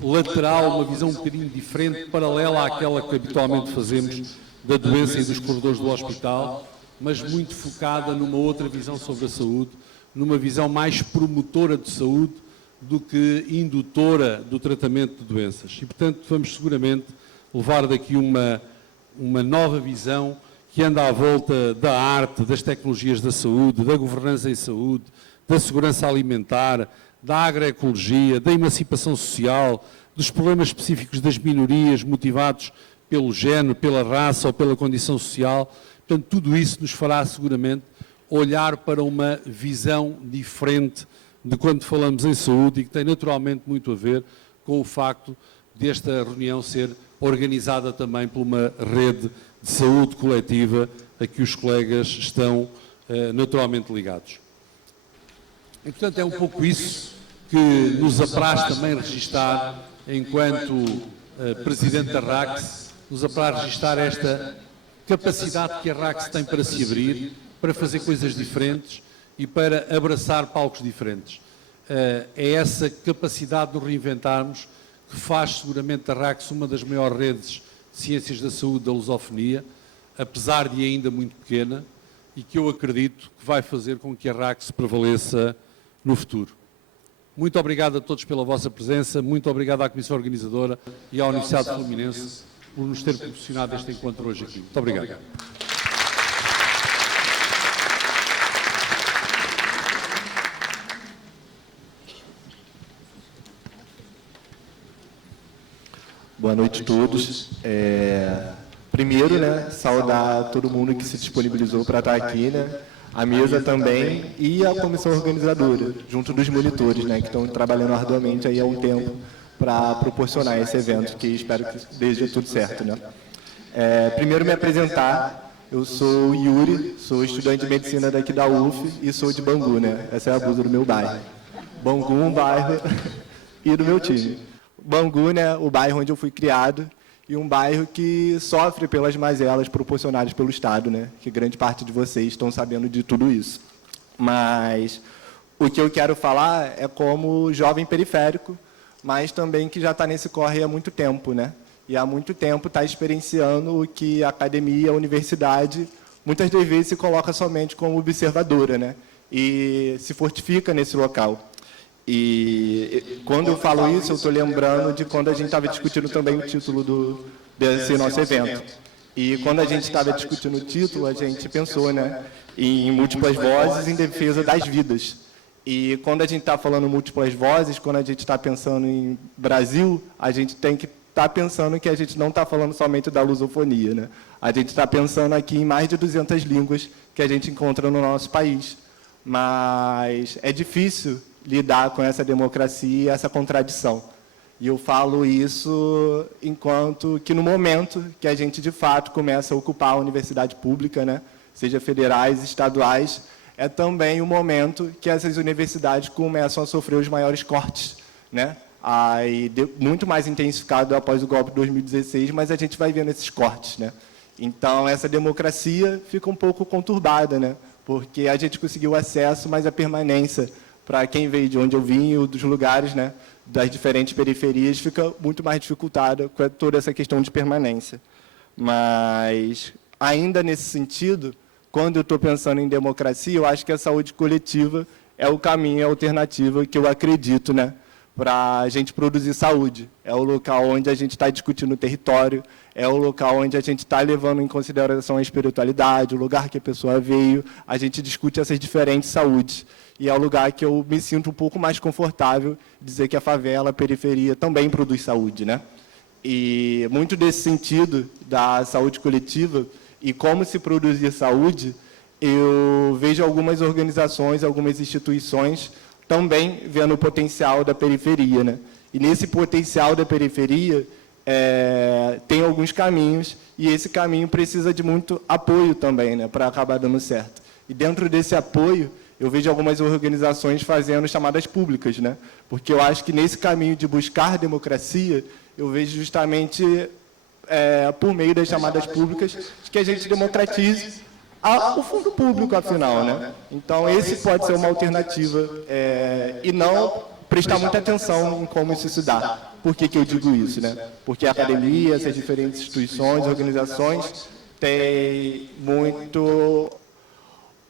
lateral, uma visão um bocadinho diferente, paralela àquela que habitualmente fazemos da doença e dos corredores do hospital, mas muito focada numa outra visão sobre a saúde, numa visão mais promotora de saúde do que indutora do tratamento de doenças. E, portanto, vamos seguramente levar daqui uma nova visão que anda à volta da arte, das tecnologias da saúde, da governança em saúde, da segurança alimentar, da agroecologia, da emancipação social, dos problemas específicos das minorias motivados pelo género, pela raça ou pela condição social. Portanto, tudo isso nos fará seguramente olhar para uma visão diferente de quando falamos em saúde e que tem naturalmente muito a ver com o facto desta reunião ser organizada também por uma rede de saúde coletiva a que os colegas estão naturalmente ligados. E, portanto, é um pouco isso que nos apraz também registar, enquanto Presidente da RACS, nos apraz registar esta capacidade que a RACS tem para se abrir, para fazer coisas diferentes e para abraçar palcos diferentes. É essa capacidade de nos reinventarmos que faz seguramente da RACS uma das maiores redes de ciências da saúde da lusofonia, apesar de ainda muito pequena, e que eu acredito que vai fazer com que a RACS prevaleça no futuro. Muito obrigado a todos pela vossa presença, muito obrigado à Comissão Organizadora e à Universidade Fluminense por nos ter proporcionado este encontro hoje aqui. Muito obrigado. Boa noite a todos. Primeiro, saudar todo mundo que se disponibilizou para estar aqui, a mesa também e a comissão organizadora, junto dos monitores, que estão trabalhando arduamente aí há um tempo para proporcionar esse evento, que espero que dê tudo certo. Primeiro, me apresentar. Eu sou Yuri, sou estudante de medicina daqui da UF e sou de Bangu, Essa é a blusa do meu bairro. Bangu, um bairro, e do meu time. Bangu, o bairro onde eu fui criado, e um bairro que sofre pelas mazelas proporcionadas pelo Estado, que grande parte de vocês estão sabendo de tudo isso. Mas o que eu quero falar é como jovem periférico, mas também que já está nesse corre há muito tempo, E há muito tempo está experienciando o que a academia, a universidade, muitas das vezes se coloca somente como observadora, E se fortifica nesse local. E quando eu falo isso, eu estou lembrando de quando a gente estava discutindo também o título desse nosso evento. E quando a gente estava discutindo o título, a gente pensou em múltiplas vozes em defesa das vidas. E quando a gente está falando múltiplas vozes, quando a gente está pensando em Brasil, a gente tem que estar pensando que a gente não está falando somente da lusofonia. A gente está pensando aqui em mais de 200 línguas que a gente encontra no nosso país. Mas é difícil lidar com essa democracia e essa contradição. E eu falo isso enquanto que no momento que a gente, de fato, começa a ocupar a universidade pública, seja federais, estaduais, é também o momento que essas universidades começam a sofrer os maiores cortes, Aí, muito mais intensificado após o golpe de 2016, mas a gente vai vendo esses cortes, Então, essa democracia fica um pouco conturbada, porque a gente conseguiu acesso, mas a permanência para quem veio de onde eu vim ou dos lugares, das diferentes periferias, fica muito mais dificultada com toda essa questão de permanência. Mas, ainda nesse sentido, quando eu estou pensando em democracia, eu acho que a saúde coletiva é o caminho, é a alternativa que eu acredito, para a gente produzir saúde. É o local onde a gente está discutindo o território, é o local onde a gente está levando em consideração a espiritualidade, o lugar que a pessoa veio, a gente discute essas diferentes saúdes. E é o lugar que eu me sinto um pouco mais confortável dizer que a favela, a periferia, também produz saúde, E muito desse sentido da saúde coletiva e como se produzir saúde, eu vejo algumas organizações, algumas instituições também vendo o potencial da periferia, E nesse potencial da periferia tem alguns caminhos e esse caminho precisa de muito apoio também, para acabar dando certo. E dentro desse apoio eu vejo algumas organizações fazendo chamadas públicas, porque eu acho que nesse caminho de buscar democracia, eu vejo justamente por meio das chamadas públicas, que a gente democratize o fundo público, afinal, né? Então, esse pode ser uma alternativa e não prestar muita atenção em como isso se dá. Por que eu digo isso, né? Porque a academia, essas diferentes instituições, organizações, têm muito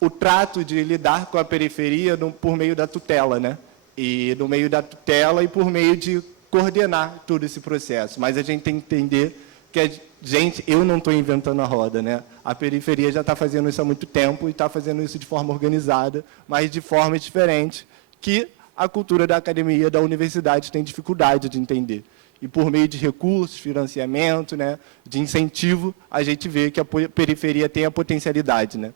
o trato de lidar com a periferia por meio da tutela, né? E no meio da tutela e por meio de coordenar todo esse processo. Mas a gente tem que entender que eu não estou inventando a roda, né? A periferia já está fazendo isso há muito tempo e está fazendo isso de forma organizada, mas de forma diferente, que a cultura da academia, da universidade, tem dificuldade de entender. E por meio de recursos, financiamento, né, de incentivo, a gente vê que a periferia tem a potencialidade, né?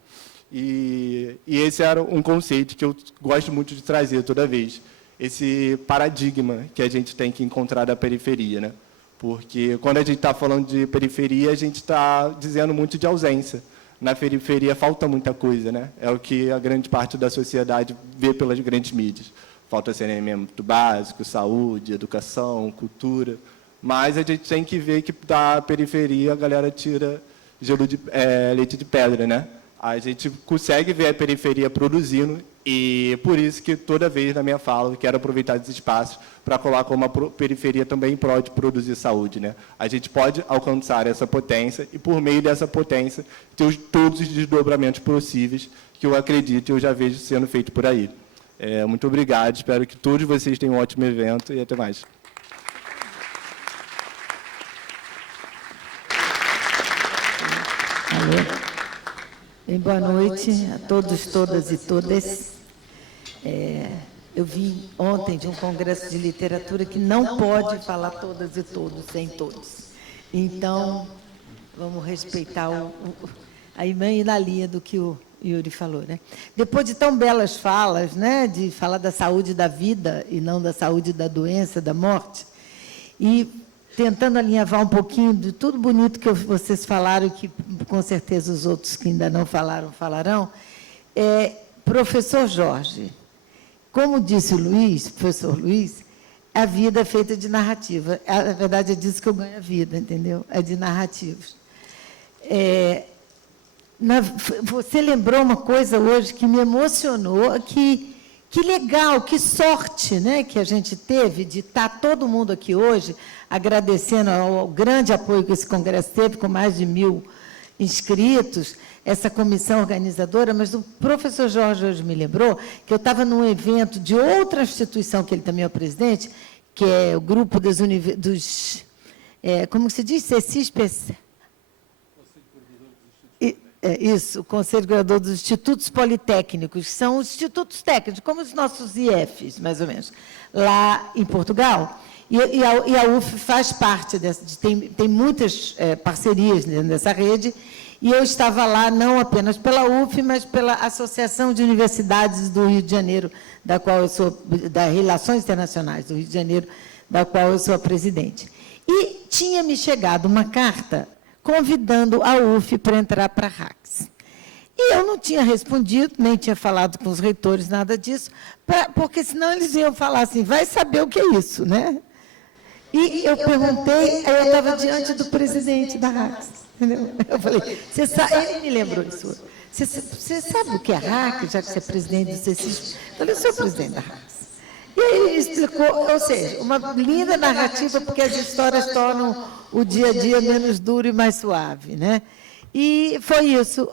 E esse era um conceito que eu gosto muito de trazer toda vez, esse paradigma que a gente tem que encontrar da periferia, né? Porque quando a gente está falando de periferia, a gente está dizendo muito de ausência. Na periferia falta muita coisa, né? É o que a grande parte da sociedade vê pelas grandes mídias. Falta saneamento básico, saúde, educação, cultura. Mas a gente tem que ver que da periferia a galera tira leite de pedra, né? A gente consegue ver a periferia produzindo e por isso que toda vez na minha fala eu quero aproveitar esse espaço para colocar como a periferia também pode produzir saúde, né? A gente pode alcançar essa potência e por meio dessa potência ter todos os desdobramentos possíveis que eu acredito e eu já vejo sendo feito por aí. Muito obrigado, espero que todos vocês tenham um ótimo evento e até mais. Bem, boa noite a todos, todas e todas. Eu vim ontem de um congresso de literatura que não pode falar todas e todos, sem todos. Então, vamos respeitar a irmã e na linha do que o Yuri falou, né? Depois de tão belas falas, né, de falar da saúde da vida e não da saúde da doença, da morte, e tentando alinhavar um pouquinho de tudo bonito que vocês falaram, que com certeza os outros que ainda não falaram, falarão. Professor Jorge, como disse o Luiz, professor Luiz, a vida é feita de narrativa. Na verdade, é disso que eu ganho a vida, entendeu? É de narrativas. Você lembrou uma coisa hoje que me emocionou, que legal, que sorte, né, que a gente teve de estar todo mundo aqui hoje, agradecendo ao grande apoio que esse congresso teve, com mais de 1000 inscritos, essa comissão organizadora, mas o professor Jorge hoje me lembrou que eu estava num evento de outra instituição, que ele também é o presidente, que é o grupo como se diz? Isso, o Conselho Coordenador dos Institutos Politécnicos, que são os institutos técnicos, como os nossos IFs, mais ou menos, lá em Portugal. E a UF faz parte tem muitas parcerias dentro dessa rede, e eu estava lá não apenas pela UF, mas pela Associação de Universidades do Rio de Janeiro, da qual eu sou, das Relações Internacionais do Rio de Janeiro, da qual eu sou a presidente. E tinha me chegado uma carta convidando a UF para entrar para a RACS. E eu não tinha respondido, nem tinha falado com os reitores, nada disso, porque senão eles iam falar assim, vai saber o que é isso, né? E eu perguntei, aí eu estava diante do presidente da RACS, entendeu? Eu falei, você sabe, ele me lembrou disso. Você sabe o que é a RACS, já que você é presidente do CECIS? Eu falei, eu sou presidente da RACS. E aí ele explicou, ou seja, uma linda narrativa, porque as histórias tornam o dia a dia menos duro e mais suave, né? E foi isso.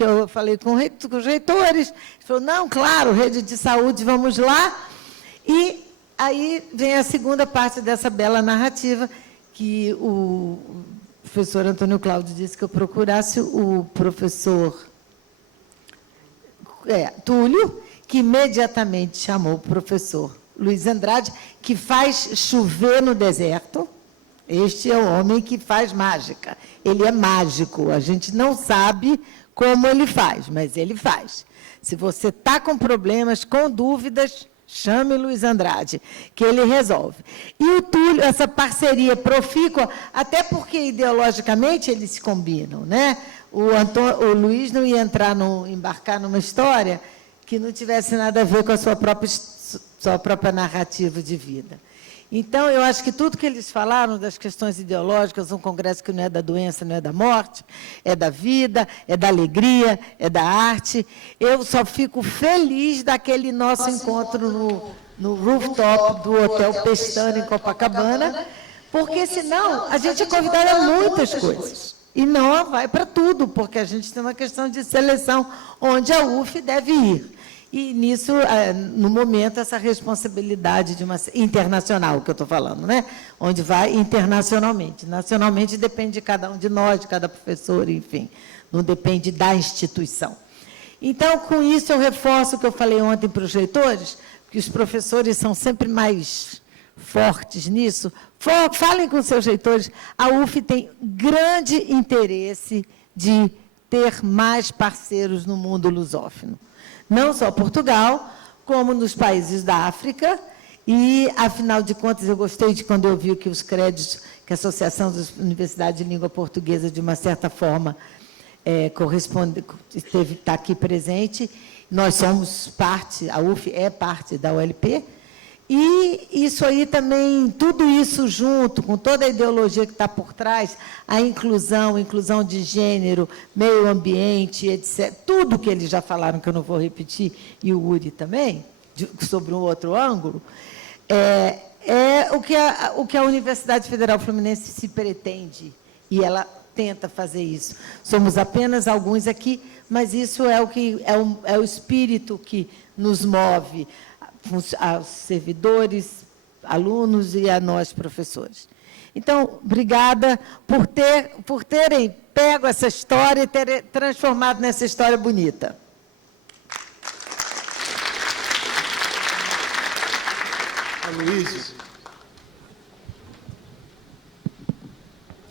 Eu falei com os reitores, ele falou, não, claro, rede de saúde, vamos lá. E aí vem a segunda parte dessa bela narrativa, que o professor Antônio Cláudio disse que eu procurasse o professor Túlio, que imediatamente chamou o professor Luiz Andrade, que faz chover no deserto. Este é o homem que faz mágica. Ele é mágico. A gente não sabe como ele faz, mas ele faz. Se você está com problemas, com dúvidas, chame o Luiz Andrade, que ele resolve. E o Túlio, essa parceria profícua, até porque ideologicamente eles se combinam, né? O Luiz não ia embarcar numa história que não tivesse nada a ver com a sua própria narrativa de vida. Então, eu acho que tudo que eles falaram das questões ideológicas, um congresso que não é da doença, não é da morte, é da vida, é da alegria, é da arte. Eu só fico feliz daquele nosso encontro no rooftop do Hotel Pestana, em Copacabana, porque, senão, a gente é convidado a muitas coisas. E não vai para tudo, porque a gente tem uma questão de seleção onde a UF deve ir. E, nisso, no momento, essa responsabilidade de uma internacional, que eu estou falando, né? Onde vai internacionalmente. Nacionalmente depende de cada um de nós, de cada professor, enfim. Não depende da instituição. Então, com isso, eu reforço o que eu falei ontem para os reitores, que os professores são sempre mais fortes nisso. Falem com seus reitores. A UF tem grande interesse de ter mais parceiros no mundo lusófono. Não só Portugal, como nos países da África. E, afinal de contas, eu gostei de quando eu vi que os créditos que a Associação das Universidades de Língua Portuguesa, de uma certa forma, está aqui presente. Nós somos parte, a UF é parte da ULP. E isso aí também, tudo isso junto, com toda a ideologia que está por trás, a inclusão de gênero, meio ambiente, etc., tudo que eles já falaram, que eu não vou repetir, e o Uri também, sobre um outro ângulo, é o que a Universidade Federal Fluminense se pretende, e ela tenta fazer isso. Somos apenas alguns aqui, mas isso é o espírito que nos move, aos servidores, alunos e a nós, professores. Então, obrigada por terem pego essa história e terem transformado nessa história bonita. Aloysio.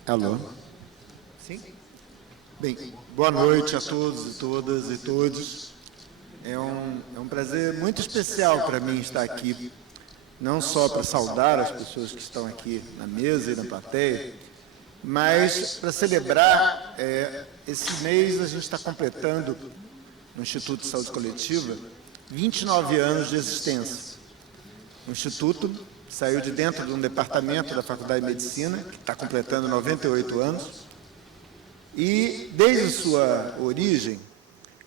Alô? Sim? Bem, boa noite a todos e todas e todos. É um prazer muito especial para mim estar aqui, não só para saudar as pessoas que estão aqui na mesa e na plateia, mas para celebrar, esse mês a gente está completando, no Instituto de Saúde Coletiva, 29 anos de existência. O Instituto saiu de dentro de um departamento da Faculdade de Medicina, que está completando 98 anos, e desde sua origem,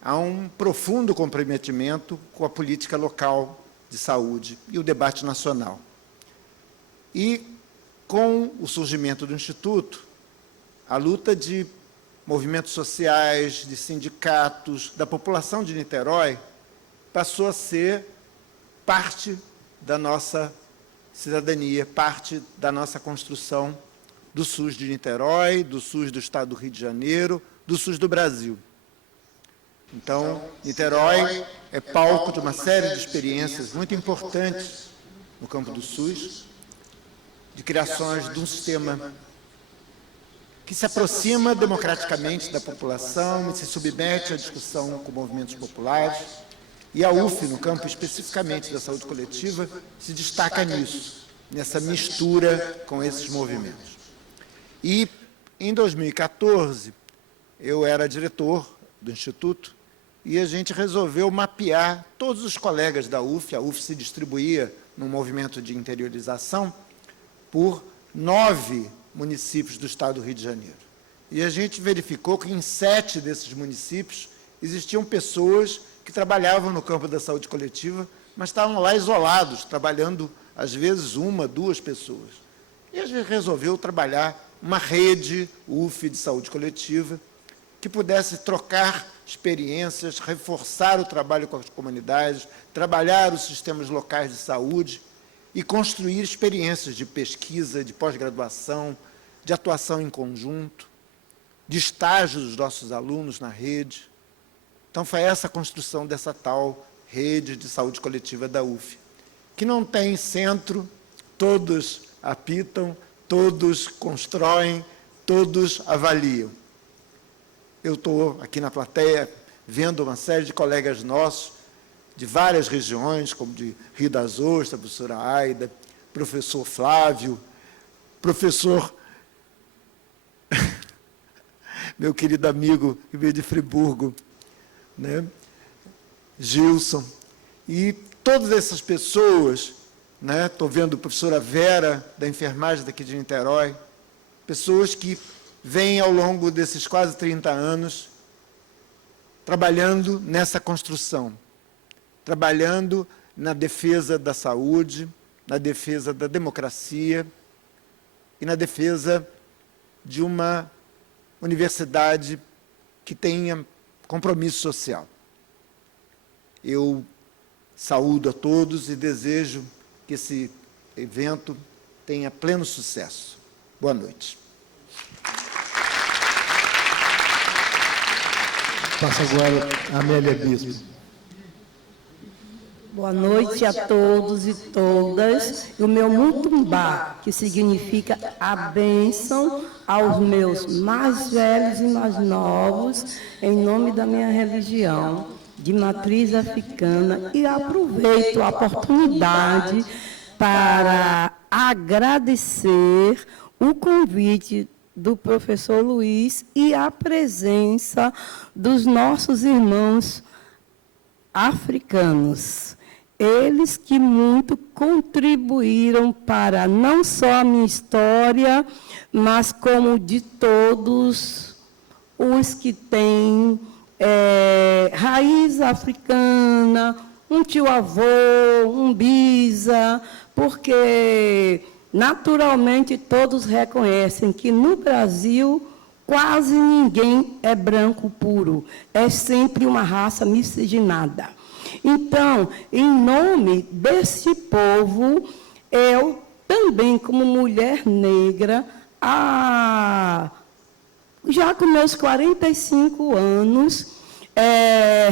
há um profundo comprometimento com a política local de saúde e o debate nacional. E, com o surgimento do Instituto, a luta de movimentos sociais, de sindicatos, da população de Niterói, passou a ser parte da nossa cidadania, parte da nossa construção do SUS de Niterói, do SUS do Estado do Rio de Janeiro, do SUS do Brasil. Então, Niterói é palco de uma série de experiências muito importantes no campo do SUS, de criações de um sistema que se aproxima democraticamente da população e se submete à discussão com movimentos populares. E a UF, no campo especificamente da saúde coletiva, se destaca nisso, nessa mistura com esses movimentos. E, em 2014, eu era diretor do Instituto, e a gente resolveu mapear todos os colegas da UF. A UF se distribuía num movimento de interiorização por 9 municípios do Estado do Rio de Janeiro. E a gente verificou que em 7 desses municípios existiam pessoas que trabalhavam no campo da saúde coletiva, mas estavam lá isolados, trabalhando, às vezes, 1, 2 pessoas. E a gente resolveu trabalhar uma rede UF de saúde coletiva que pudesse trocar experiências, reforçar o trabalho com as comunidades, trabalhar os sistemas locais de saúde e construir experiências de pesquisa, de pós-graduação, de atuação em conjunto, de estágio dos nossos alunos na rede. Então, foi essa a construção dessa tal rede de saúde coletiva da UF, que não tem centro, todos apitam, todos constroem, todos avaliam. Eu estou aqui na plateia vendo uma série de colegas nossos de várias regiões, como de Rio das Ostras, professora Aida, professor Flávio, professor, meu querido amigo que veio de Friburgo, né? Gilson. E todas essas pessoas, né? Estou vendo a professora Vera, da enfermagem daqui de Niterói, pessoas que vêm ao longo desses quase 30 anos trabalhando nessa construção, trabalhando na defesa da saúde, na defesa da democracia e na defesa de uma universidade que tenha compromisso social. Eu saúdo a todos e desejo que esse evento tenha pleno sucesso. Boa noite. Passa agora a Amélia Bispo. Boa noite a todos e todas. O meu Mutumbá, que significa a bênção aos meus mais velhos e mais novos, em nome da minha religião, de matriz africana, e aproveito a oportunidade para agradecer o convite do professor Luiz e a presença dos nossos irmãos africanos. Eles que muito contribuíram para não só a minha história, mas como de todos os que têm raiz africana, um tio-avô, um bisa, porque naturalmente todos reconhecem que no Brasil quase ninguém é branco puro, é sempre uma raça miscigenada. Então, em nome desse povo, eu também, como mulher negra, já com meus 45 anos,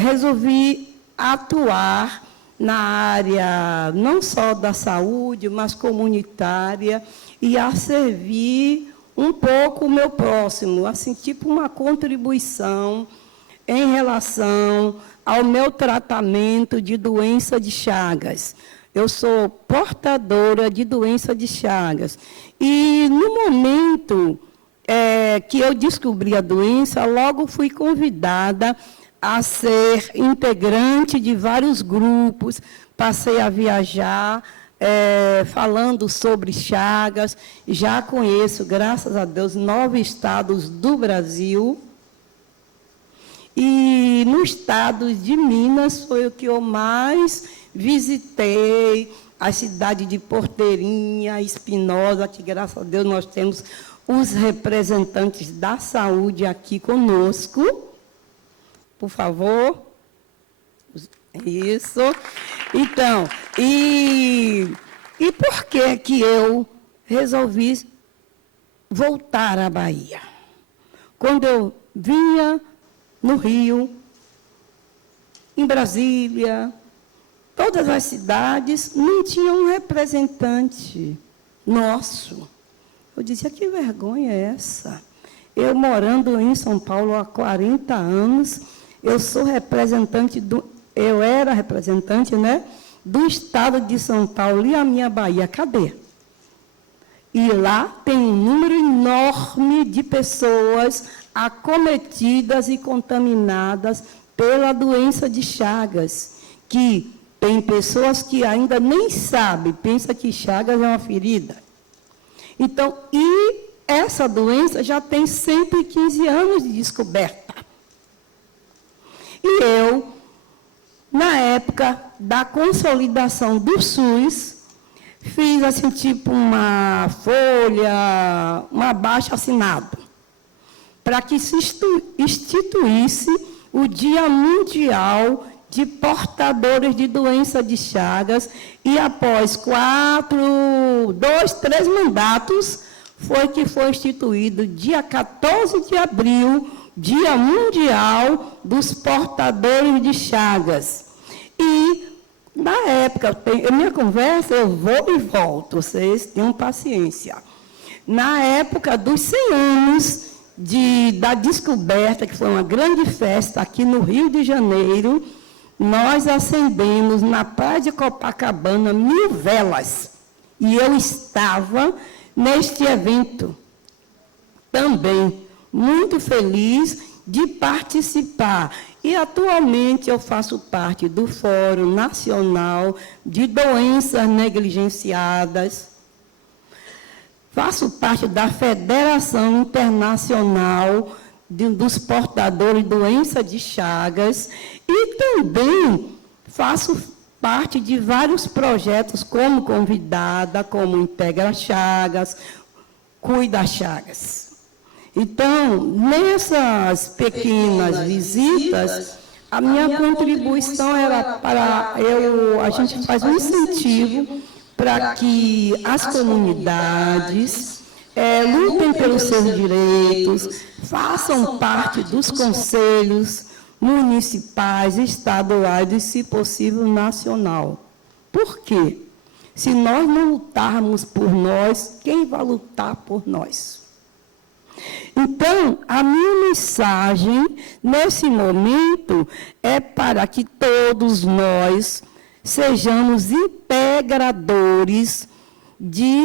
resolvi atuar na área não só da saúde, mas comunitária, e a servir um pouco o meu próximo, assim, tipo uma contribuição em relação ao meu tratamento de doença de Chagas. Eu sou portadora de doença de Chagas. E, no momento que eu descobri a doença, logo fui convidada a ser integrante de vários grupos, passei a viajar, falando sobre Chagas. Já conheço, graças a Deus, 9 estados do Brasil. E no estado de Minas foi o que eu mais visitei, a cidade de Porteirinha, Espinosa, que, graças a Deus, nós temos os representantes da saúde aqui conosco. Por favor. Isso. Então, e por que eu resolvi voltar à Bahia? Quando eu vinha no Rio, em Brasília, todas as cidades não tinham um representante nosso. Eu dizia, que vergonha é essa? Eu morando em São Paulo há 40 anos, eu era representante, né, do estado de São Paulo, e a minha Bahia, cadê? E lá tem um número enorme de pessoas acometidas e contaminadas pela doença de Chagas, que tem pessoas que ainda nem sabem, pensam que Chagas é uma ferida. Então, e essa doença já tem 115 anos de descoberta. E eu, na época da consolidação do SUS, fiz assim, tipo uma folha, um abaixo-assinado, para que se instituísse o Dia Mundial de Portadores de Doença de Chagas, e após 3 mandatos, foi instituído, dia 14 de abril, Dia Mundial dos Portadores de Chagas. E, na época, minha conversa, eu vou e volto, vocês tenham paciência. Na época dos 100 anos da descoberta, que foi uma grande festa aqui no Rio de Janeiro, nós acendemos na praia de Copacabana 1000 velas. E eu estava neste evento também, muito feliz de participar. E, atualmente, eu faço parte do Fórum Nacional de Doenças Negligenciadas, faço parte da Federação Internacional dos Portadores de Doença de Chagas e também faço parte de vários projetos como convidada, como Integra Chagas, Cuida Chagas. Então, nessas pequenas visitas, a minha contribuição era para a gente faz um incentivo para que as comunidades lutem pelos seus direitos, façam parte dos conselhos municipais, estaduais e, se possível, nacional. Por quê? Se nós não lutarmos por nós, quem vai lutar por nós? Então, a minha mensagem, nesse momento, é para que todos nós sejamos integradores de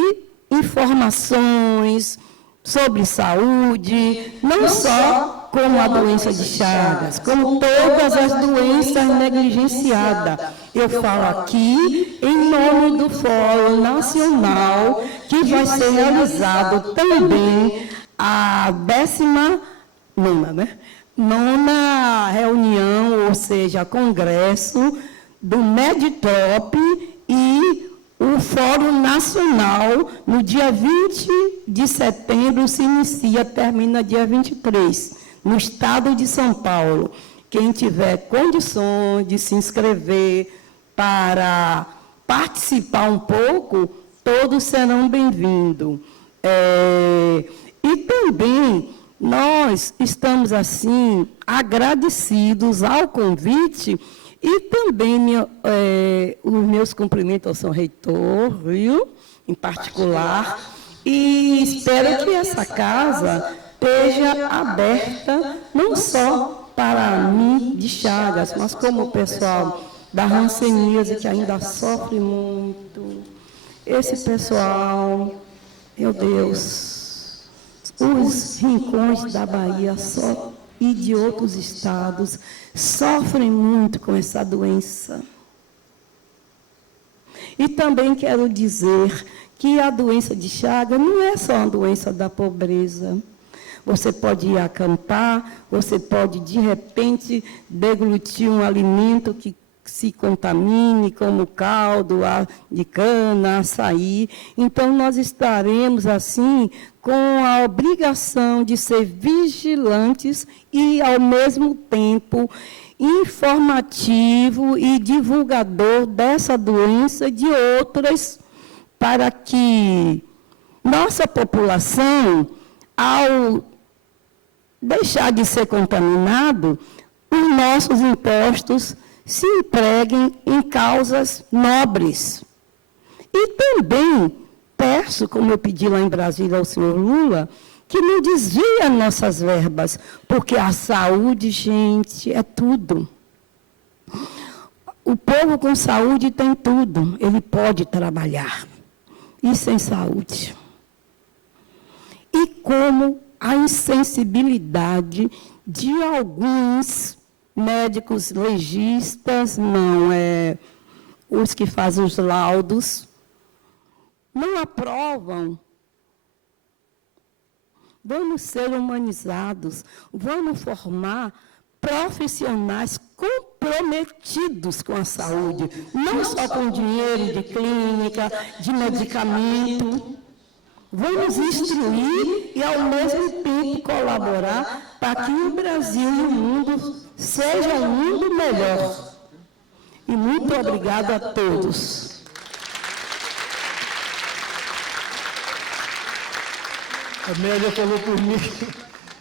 informações sobre saúde, não só como a doença de Chagas, como todas as doenças negligenciadas. Eu falo aqui em nome do Fórum Nacional, que vai ser realizado também a 9ª reunião, ou seja, congresso do Medtrop e o Fórum Nacional, no dia 20 de setembro, se inicia, termina dia 23, no estado de São Paulo. Quem tiver condições de se inscrever para participar um pouco, todos serão bem-vindos. E também nós estamos, assim, agradecidos ao convite. E também os meus cumprimentos ao São Reitor, viu? Em particular, e espero que essa casa esteja aberta não só para mim de Chagas, mas como o pessoal da hanseníase, que ainda sofre muito. Esse pessoal, meu Deus, os rincões da Bahia e de outros estados sofrem muito com essa doença. E também quero dizer que a doença de Chagas não é só uma doença da pobreza. Você pode ir acampar, você pode, de repente, deglutir um alimento que se contamine, como caldo de cana, açaí. Então, nós estaremos, assim, com a obrigação de ser vigilantes e, ao mesmo tempo, informativo e divulgador dessa doença e de outras, para que nossa população, ao deixar de ser contaminado, os nossos impostos se empreguem em causas nobres. E também peço, como eu pedi lá em Brasília ao senhor Lula, que não desvie as nossas verbas, porque a saúde, gente, é tudo. O povo com saúde tem tudo, ele pode trabalhar. E sem saúde. E como a insensibilidade de alguns médicos legistas, os que fazem os laudos, não aprovam. Vamos ser humanizados, vamos formar profissionais comprometidos com a saúde, não só com dinheiro de clínica, de medicamento. Vamos instruir e, ao mesmo tempo, colaborar para que o Brasil e o mundo seja um mundo melhor. E muito obrigada a todos. A Amélia falou por mim.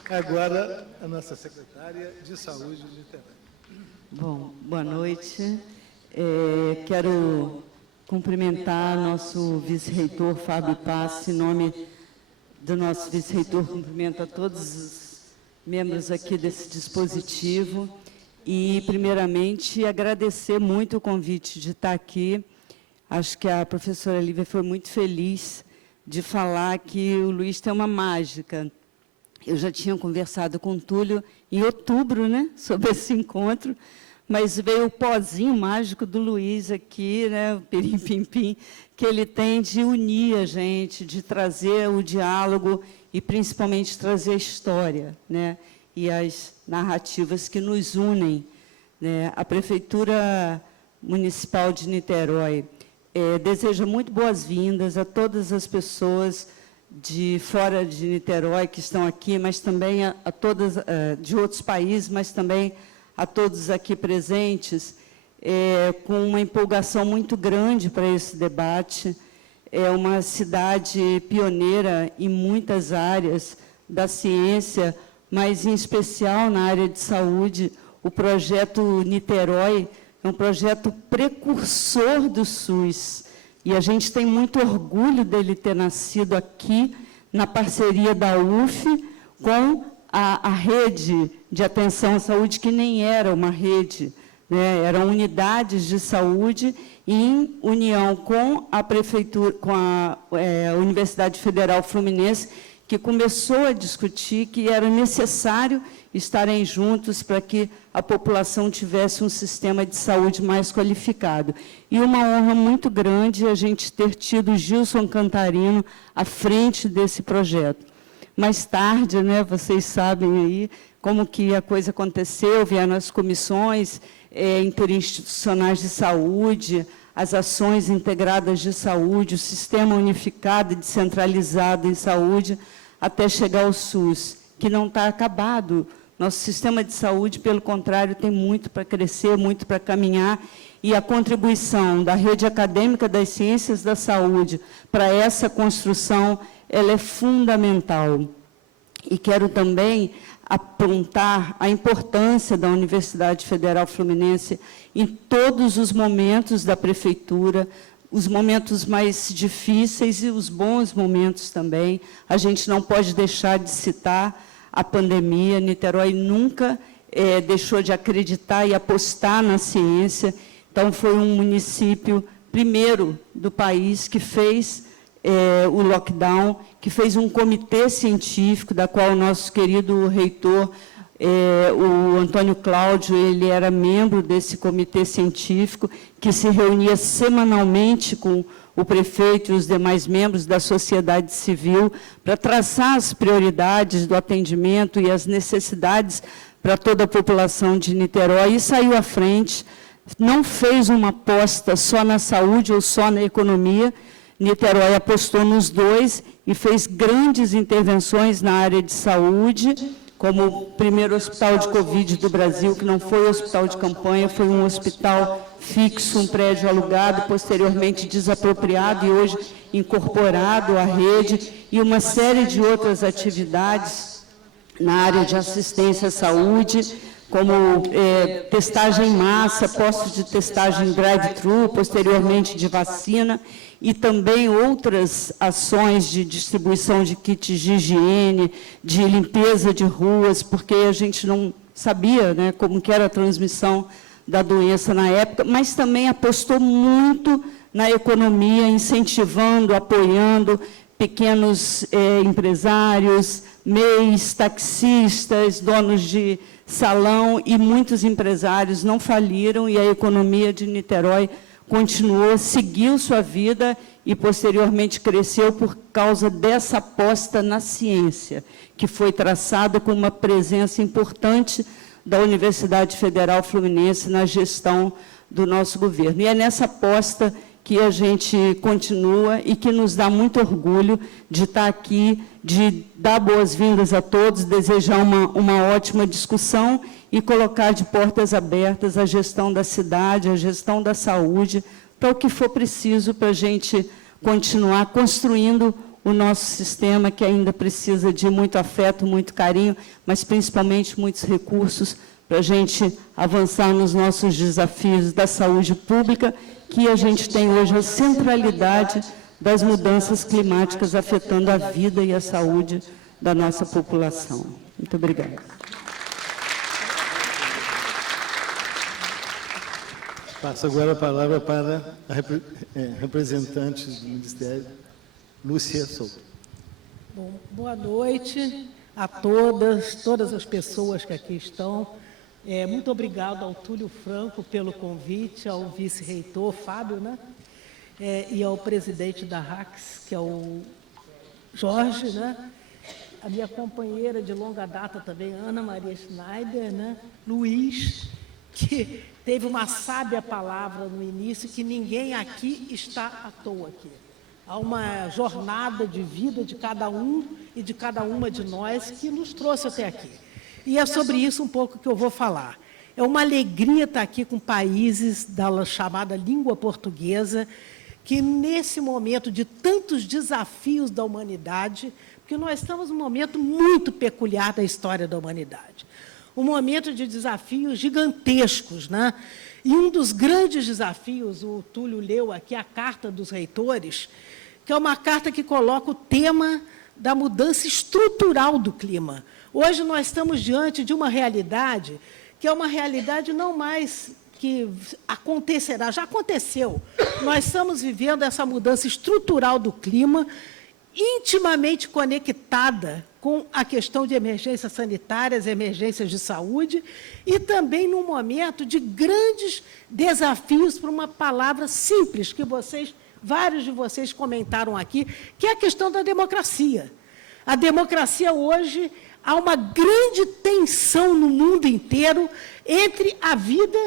Agora, a nossa secretária de Saúde de Niterói. Bom, boa noite. Quero cumprimentar nosso vice-reitor, Fábio Passi, em nome do nosso vice-reitor, cumprimento a todos os membros aqui desse dispositivo e, primeiramente, agradecer muito o convite de estar aqui. Acho que a professora Lívia foi muito feliz de falar que o Luiz tem uma mágica. Eu já tinha conversado com o Túlio em outubro, né, sobre esse encontro, mas veio o pozinho mágico do Luiz aqui, né, o pirim-pim-pim, que ele tem de unir a gente, de trazer o diálogo e, principalmente, trazer a história, né, e as narrativas que nos unem, né. A Prefeitura Municipal de Niterói deseja muito boas-vindas a todas as pessoas de fora de Niterói que estão aqui, mas também a todas de outros países, mas também a todos aqui presentes, com uma empolgação muito grande para esse debate. É uma cidade pioneira em muitas áreas da ciência, mas, em especial, na área de saúde. O projeto Niterói é um projeto precursor do SUS, e a gente tem muito orgulho dele ter nascido aqui, na parceria da UF, com a rede de atenção à saúde, que nem era uma rede, né? Eram unidades de saúde, em união com a Prefeitura, com a Universidade Federal Fluminense, que começou a discutir que era necessário estarem juntos para que a população tivesse um sistema de saúde mais qualificado. E uma honra muito grande a gente ter tido Gilson Cantarino à frente desse projeto. Mais tarde, né, vocês sabem aí como que a coisa aconteceu, vieram as comissões interinstitucionais de saúde, as ações integradas de saúde, o sistema unificado e descentralizado em saúde, até chegar ao SUS, que não está acabado. Nosso sistema de saúde, pelo contrário, tem muito para crescer, muito para caminhar, e a contribuição da Rede Acadêmica das Ciências da Saúde para essa construção, ela é fundamental. E quero também apontar a importância da Universidade Federal Fluminense em todos os momentos da Prefeitura, os momentos mais difíceis e os bons momentos também. A gente não pode deixar de citar a pandemia. Niterói nunca deixou de acreditar e apostar na ciência. Então, foi um município, primeiro do país, que fez o lockdown, que fez um comitê científico, da qual o nosso querido reitor, o Antônio Cláudio, ele era membro desse comitê científico, que se reunia semanalmente com o prefeito e os demais membros da sociedade civil para traçar as prioridades do atendimento e as necessidades para toda a população de Niterói, e saiu à frente, não fez uma aposta só na saúde ou só na economia. Niterói apostou nos dois e fez grandes intervenções na área de saúde, como o primeiro hospital de Covid do Brasil, que não foi hospital de campanha, foi um hospital fixo, um prédio alugado, posteriormente desapropriado e hoje incorporado à rede, e uma série de outras atividades na área de assistência à saúde, como testagem em massa, postos de testagem drive-thru, posteriormente de vacina, e também outras ações de distribuição de kits de higiene, de limpeza de ruas, porque a gente não sabia, né, como que era a transmissão da doença na época, mas também apostou muito na economia, incentivando, apoiando pequenos empresários, MEIs, taxistas, donos de salão, e muitos empresários não faliram, e a economia de Niterói continuou, seguiu sua vida e, posteriormente, cresceu por causa dessa aposta na ciência, que foi traçada com uma presença importante da Universidade Federal Fluminense na gestão do nosso governo. E é nessa aposta que a gente continua e que nos dá muito orgulho de estar aqui, de dar boas-vindas a todos, desejar uma ótima discussão e colocar de portas abertas a gestão da cidade, a gestão da saúde, para o que for preciso para a gente continuar construindo o nosso sistema, que ainda precisa de muito afeto, muito carinho, mas principalmente muitos recursos para a gente avançar nos nossos desafios da saúde pública, que a gente tem hoje a centralidade das mudanças climáticas afetando a vida e a saúde da nossa população. Muito obrigada. Passo agora a palavra para a representante do Ministério, Lúcia Souto. Bom, boa noite a todas as pessoas que aqui estão. Muito obrigado ao Túlio Franco pelo convite, ao vice-reitor Fábio, né? E ao presidente da RACS, que é o Jorge, né? A minha companheira de longa data também, Ana Maria Schneider, né? Luiz, que teve uma sábia palavra no início, que ninguém aqui está à toa aqui. Há uma jornada de vida de cada um e de cada uma de nós que nos trouxe até aqui. E é sobre isso um pouco que eu vou falar. É uma alegria estar aqui com países da chamada língua portuguesa, que nesse momento de tantos desafios da humanidade, porque nós estamos num momento muito peculiar da história da humanidade, um momento de desafios gigantescos, né? E um dos grandes desafios, o Túlio leu aqui a Carta dos Reitores, que é uma carta que coloca o tema da mudança estrutural do clima. Hoje nós estamos diante de uma realidade que é uma realidade não mais que acontecerá, já aconteceu. Nós estamos vivendo essa mudança estrutural do clima, intimamente conectada com a questão de emergências sanitárias, emergências de saúde, e também num momento de grandes desafios, para uma palavra simples que vários de vocês comentaram aqui, que é a questão da democracia. A democracia hoje, há uma grande tensão no mundo inteiro entre a vida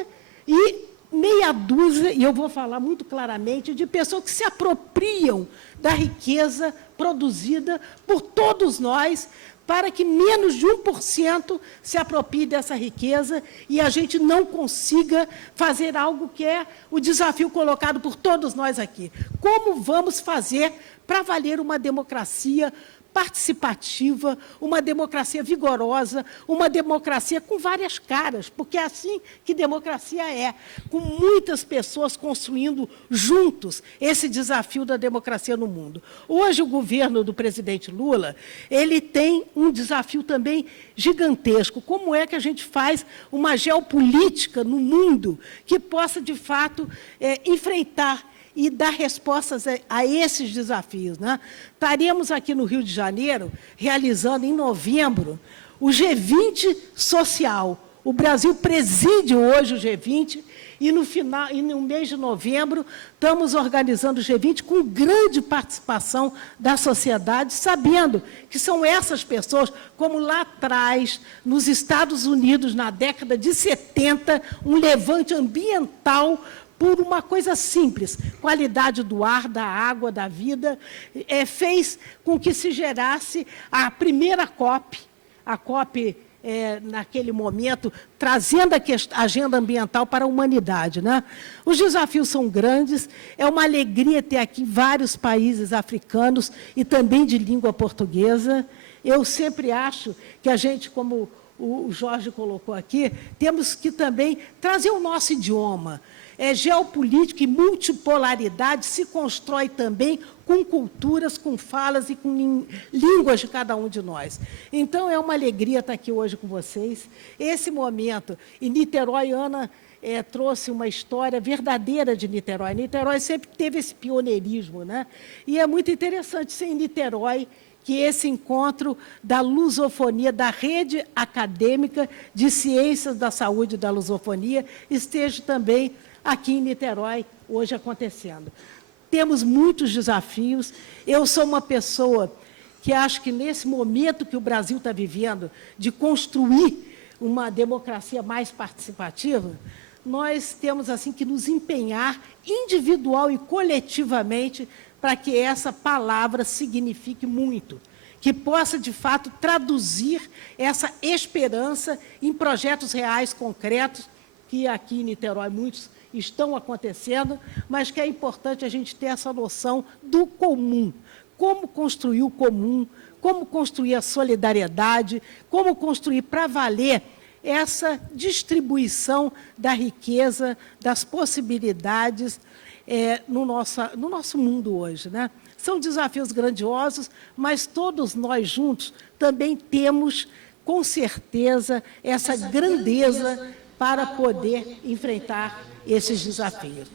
e meia dúzia, e eu vou falar muito claramente, de pessoas que se apropriam da riqueza produzida por todos nós, para que menos de 1% se aproprie dessa riqueza e a gente não consiga fazer algo que é o desafio colocado por todos nós aqui. Como vamos fazer para valer uma democracia participativa, uma democracia vigorosa, uma democracia com várias caras, porque é assim que democracia é, com muitas pessoas construindo juntos esse desafio da democracia no mundo. Hoje, o governo do presidente Lula, ele tem um desafio também gigantesco. Como é que a gente faz uma geopolítica no mundo que possa, de fato, enfrentar e dar respostas a esses desafios, né? Estaremos aqui no Rio de Janeiro, realizando em novembro o G20 social. O Brasil preside hoje o G20 e no mês de novembro estamos organizando o G20 com grande participação da sociedade, sabendo que são essas pessoas, como lá atrás, nos Estados Unidos, na década de 70, um levante ambiental por uma coisa simples, qualidade do ar, da água, da vida, fez com que se gerasse a primeira COP, naquele momento, trazendo a agenda ambiental para a humanidade, né? Os desafios são grandes, é uma alegria ter aqui vários países africanos e também de língua portuguesa. Eu sempre acho que a gente, como o Jorge colocou aqui, temos que também trazer o nosso idioma. Geopolítica e multipolaridade se constrói também com culturas, com falas e com línguas de cada um de nós. Então, é uma alegria estar aqui hoje com vocês. Esse momento, em Niterói, Ana trouxe uma história verdadeira de Niterói. Niterói sempre teve esse pioneirismo, né? E é muito interessante ser em Niterói que esse encontro da lusofonia, da rede acadêmica de ciências da saúde e da lusofonia, esteja também aqui em Niterói, hoje acontecendo. Temos muitos desafios. Eu sou uma pessoa que acho que, nesse momento que o Brasil está vivendo, de construir uma democracia mais participativa, nós temos assim que nos empenhar individual e coletivamente para que essa palavra signifique muito, que possa, de fato, traduzir essa esperança em projetos reais, concretos, que aqui em Niterói muitos estão acontecendo, mas que é importante a gente ter essa noção do comum. Como construir o comum, como construir a solidariedade, como construir para valer essa distribuição da riqueza, das possibilidades no nosso mundo hoje, né? São desafios grandiosos, mas todos nós juntos também temos, com certeza, essa grandeza para poder enfrentar esses desafios.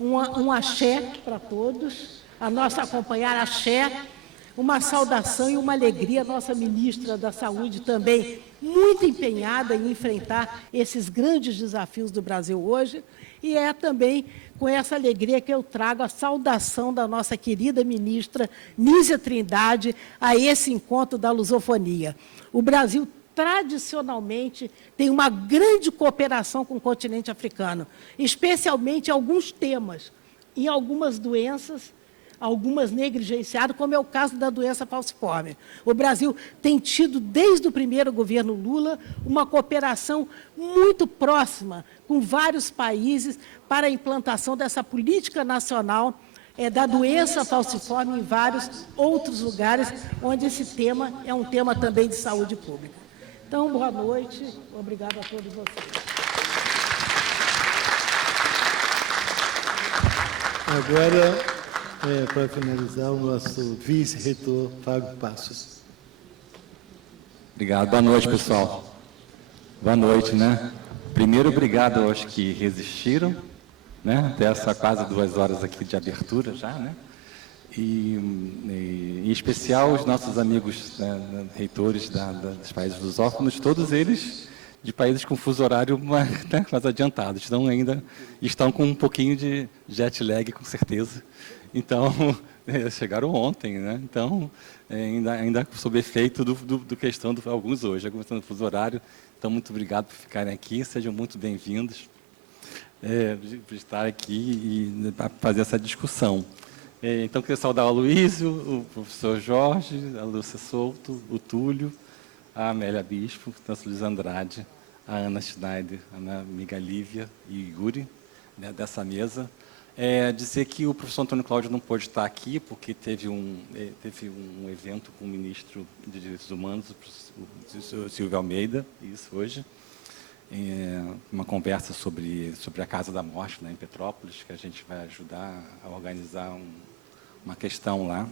Um axé para todos, a nossa companheira axé, uma saudação e uma alegria à nossa ministra da Saúde também, muito empenhada em enfrentar esses grandes desafios do Brasil hoje, e é também com essa alegria que eu trago a saudação da nossa querida ministra Nízia Trindade a esse encontro da lusofonia. O Brasil tradicionalmente tem uma grande cooperação com o continente africano, especialmente em alguns temas, em algumas doenças, algumas negligenciadas, como é o caso da doença falciforme. O Brasil tem tido, desde o primeiro governo Lula, uma cooperação muito próxima com vários países para a implantação dessa política nacional da doença falciforme em vários outros lugares, onde esse tema é um tema também de saúde pública. Então, boa noite, obrigado a todos vocês. Agora, para finalizar, o nosso vice-reitor, Fábio Passos. Obrigado. Boa noite, pessoal. Boa noite, né? Primeiro, obrigado aos que resistiram, né? Até essa quase 2 horas aqui de abertura já, né? E em especial os nossos amigos, né, reitores dos países lusófonos, todos eles de países com fuso horário mais adiantados, então ainda estão com um pouquinho de jet lag, com certeza. Então, chegaram ontem, né? Então, ainda sob efeito do questão de alguns hoje, começando o fuso horário. Então, muito obrigado por ficarem aqui, sejam muito bem-vindos por estar aqui e fazer essa discussão. Então, queria saudar o Aloysio, o professor Jorge, a Lúcia Souto, o Túlio, a Amélia Bispo, o professor Luiz Andrade, a Ana Schneider, a Ana amiga Lívia e Yuri, né, dessa mesa. Dizer que o professor Antônio Cláudio não pôde estar aqui, porque teve um evento com o ministro de Direitos Humanos, o Silvio Almeida, isso hoje, uma conversa sobre a Casa da Morte, né, em Petrópolis, que a gente vai ajudar a organizar uma questão lá.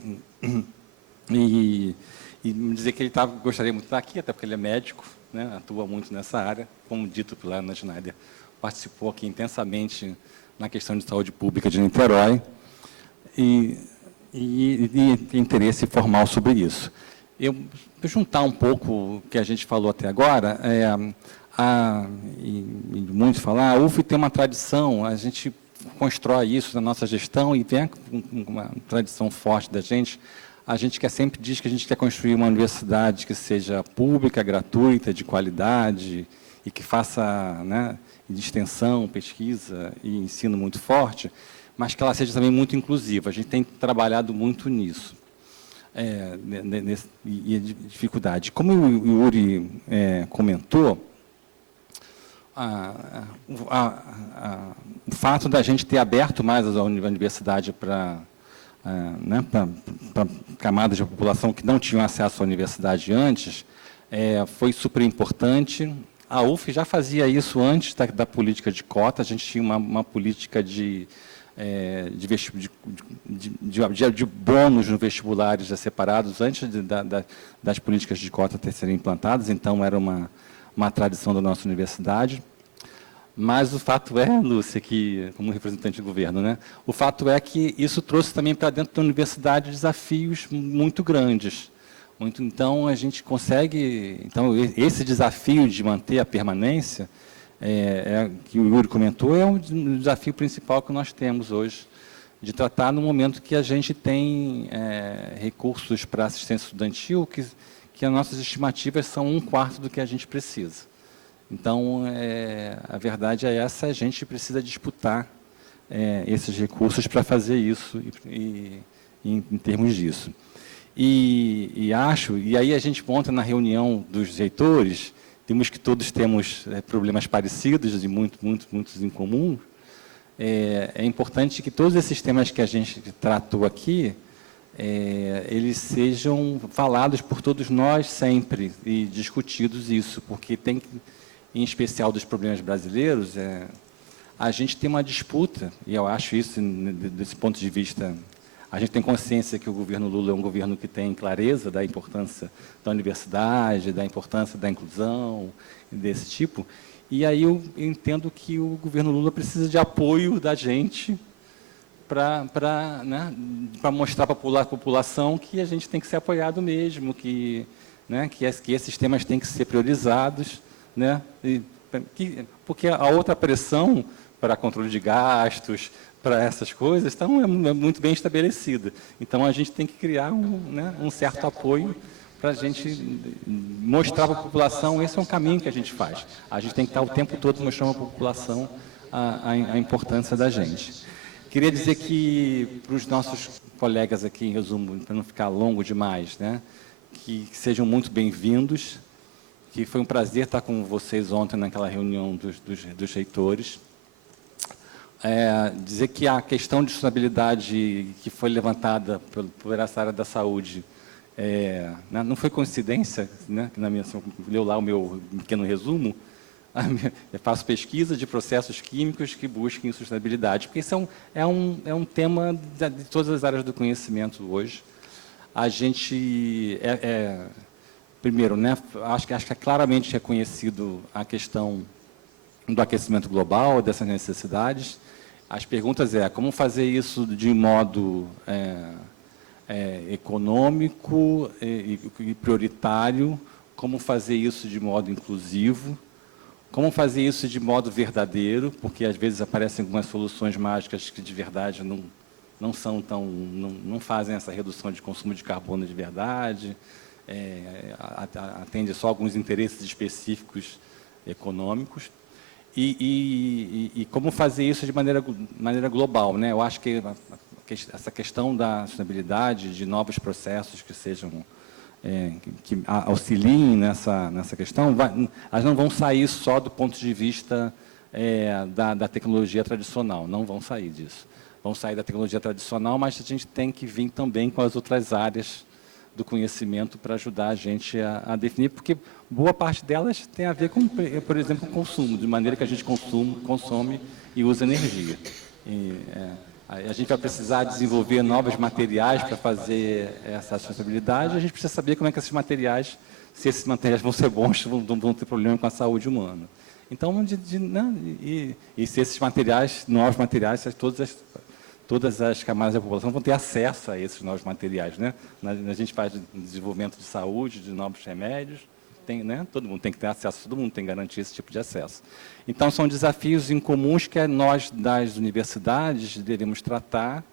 E dizer que ele gostaria muito de estar aqui, até porque ele é médico, né, atua muito nessa área, como dito pela Ana Schneider, participou aqui intensamente na questão de saúde pública de Niterói, e tem interesse formal sobre isso. Eu vou juntar um pouco o que a gente falou até agora, e muitos falam, a UF tem uma tradição, a gente constrói isso na nossa gestão e vem com uma tradição forte da gente. A gente sempre diz que a gente quer construir uma universidade que seja pública, gratuita, de qualidade e que faça, né, de extensão, pesquisa e ensino muito forte, mas que ela seja também muito inclusiva. A gente tem trabalhado muito nisso. E a dificuldade. Como o Yuri comentou, o fato da gente ter aberto mais a universidade para camadas de população que não tinham acesso à universidade antes, foi super importante. A UF já fazia isso antes da política de cota, a gente tinha uma política de bônus no vestibulares já separados antes das políticas de cota serem implantadas, então era uma tradição da nossa universidade. Mas o fato é, Lúcia, que, como representante do governo, né, o fato é que isso trouxe também para dentro da universidade desafios muito grandes. Então, a gente consegue... Então, esse desafio de manter a permanência, que o Yuri comentou, é um desafio principal que nós temos hoje, de tratar no momento que a gente tem recursos para assistência estudantil, que as nossas estimativas são 1/4 do que a gente precisa. Então, a verdade é essa, a gente precisa disputar esses recursos para fazer isso em termos disso. E aí a gente monta na reunião dos reitores, temos que todos temos problemas parecidos e muitos em comum. É importante que todos esses temas que a gente tratou aqui, eles sejam falados por todos nós sempre e discutidos isso, porque tem, em especial dos problemas brasileiros, a gente tem uma disputa, e eu acho isso, desse ponto de vista, a gente tem consciência que o governo Lula é um governo que tem clareza da importância da universidade, da importância da inclusão, desse tipo, e aí eu entendo que o governo Lula precisa de apoio da gente para mostrar para a população que a gente tem que ser apoiado mesmo, que esses temas têm que ser priorizados, né? Porque a outra pressão para controle de gastos, para essas coisas, então, é muito bem estabelecida. Então, a gente tem que criar um certo apoio para a gente mostrar para a população, esse é um caminho que a gente faz. A gente tem que estar o tempo todo mostrando para a população a importância da gente. Queria dizer que, para os nossos colegas aqui, em resumo, para não ficar longo demais, né, que sejam muito bem-vindos, que foi um prazer estar com vocês ontem naquela reunião dos reitores. Dizer que a questão de sustentabilidade que foi levantada por essa área da saúde não foi coincidência, né, que leu lá o meu pequeno resumo, eu faço pesquisa de processos químicos que busquem sustentabilidade, porque isso é um tema de todas as áreas do conhecimento hoje. A gente, primeiro, né, acho que é claramente reconhecido a questão do aquecimento global, dessas necessidades. As perguntas como fazer isso de modo econômico e prioritário, como fazer isso de modo inclusivo, como fazer isso de modo verdadeiro, porque às vezes aparecem algumas soluções mágicas que de verdade não fazem essa redução de consumo de carbono de verdade, atende só alguns interesses específicos econômicos. E como fazer isso de maneira global, né? Eu acho que essa questão da sustentabilidade, de novos processos que sejam que auxiliem nessa questão, elas não vão sair só do ponto de vista da tecnologia tradicional, não vão sair disso. Vão sair da tecnologia tradicional, mas a gente tem que vir também com as outras áreas do conhecimento para ajudar a gente a definir, porque boa parte delas tem a ver com, por exemplo, com o consumo, de maneira que a gente consome e usa energia. A gente vai precisar desenvolver novos materiais para fazer essa sustentabilidade, a gente precisa saber como é que esses materiais, se esses materiais vão ser bons, vão ter problema com a saúde humana. Então, e se esses materiais, novos materiais, todas as camadas da população vão ter acesso a esses novos materiais, né? A gente faz desenvolvimento de saúde, de novos remédios, todo mundo tem que ter acesso, todo mundo tem que garantir esse tipo de acesso. Então, são desafios incomuns que nós, das universidades, devemos tratar,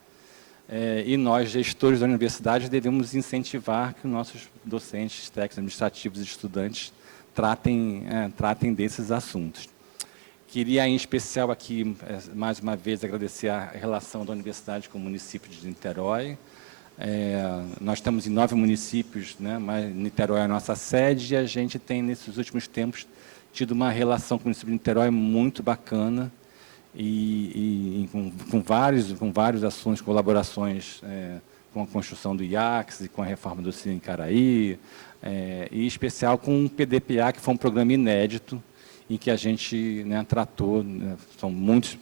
e nós, gestores da universidade, devemos incentivar que os nossos docentes, técnicos, administrativos e estudantes tratem desses assuntos. Queria, em especial, aqui, mais uma vez, agradecer a relação da universidade com o município de Niterói. Nós estamos em 9 municípios, né, mas Niterói é a nossa sede, e a gente tem, nesses últimos tempos, tido uma relação com o município de Niterói muito bacana, e com vários assuntos, colaborações com a construção do IACS e com a reforma do Cine Caraí, e, em especial, com o PDPA, que foi um programa inédito, em que a gente tratou, são muitos,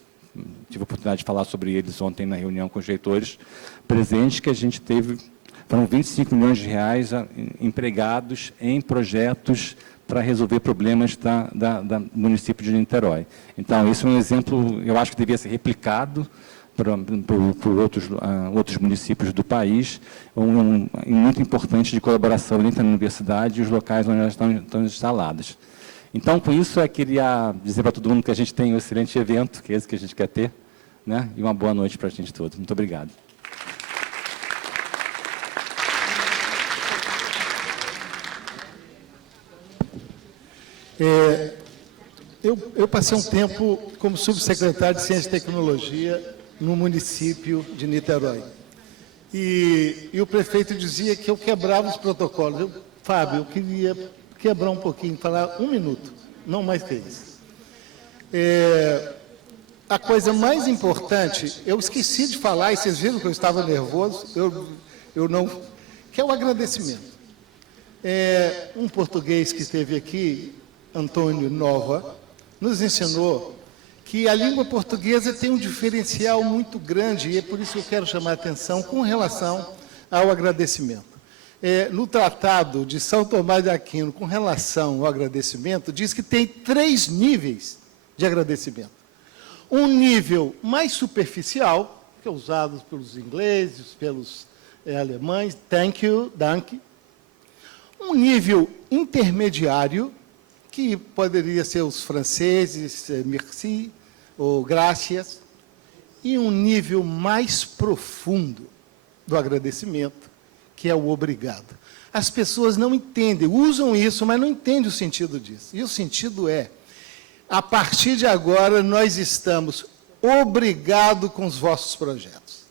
tive a oportunidade de falar sobre eles ontem na reunião com os reitores presentes, que a gente teve, foram 25 milhões de reais empregados em projetos para resolver problemas do município de Niterói. Então, esse é um exemplo, eu acho que devia ser replicado por outros municípios do país, muito importante de colaboração entre a universidade e os locais onde elas estão instaladas. Então, com isso, eu queria dizer para todo mundo que a gente tem um excelente evento, que é esse que a gente quer ter, né? E uma boa noite para a gente todos. Muito obrigado. Eu passei um tempo como subsecretário de Ciência e Tecnologia no município de Niterói. E o prefeito dizia que eu quebrava os protocolos. Fábio, eu queria quebrar um pouquinho, falar 1 minuto, não mais que isso. A coisa mais importante, eu esqueci de falar, e vocês viram que eu estava nervoso, eu não, que é o agradecimento. Um português que esteve aqui, Antônio Nova, nos ensinou que a língua portuguesa tem um diferencial muito grande, e é por isso que eu quero chamar a atenção com relação ao agradecimento. No Tratado de São Tomás de Aquino, com relação ao agradecimento, diz que tem 3 níveis de agradecimento. Um nível mais superficial, que é usado pelos ingleses, pelos alemães, thank you, danke. Um nível intermediário, que poderia ser os franceses, merci, ou gracias, e um nível mais profundo do agradecimento, que é o obrigado. As pessoas não entendem, usam isso, mas não entendem o sentido disso. E o sentido é, a partir de agora, nós estamos obrigados com os vossos projetos.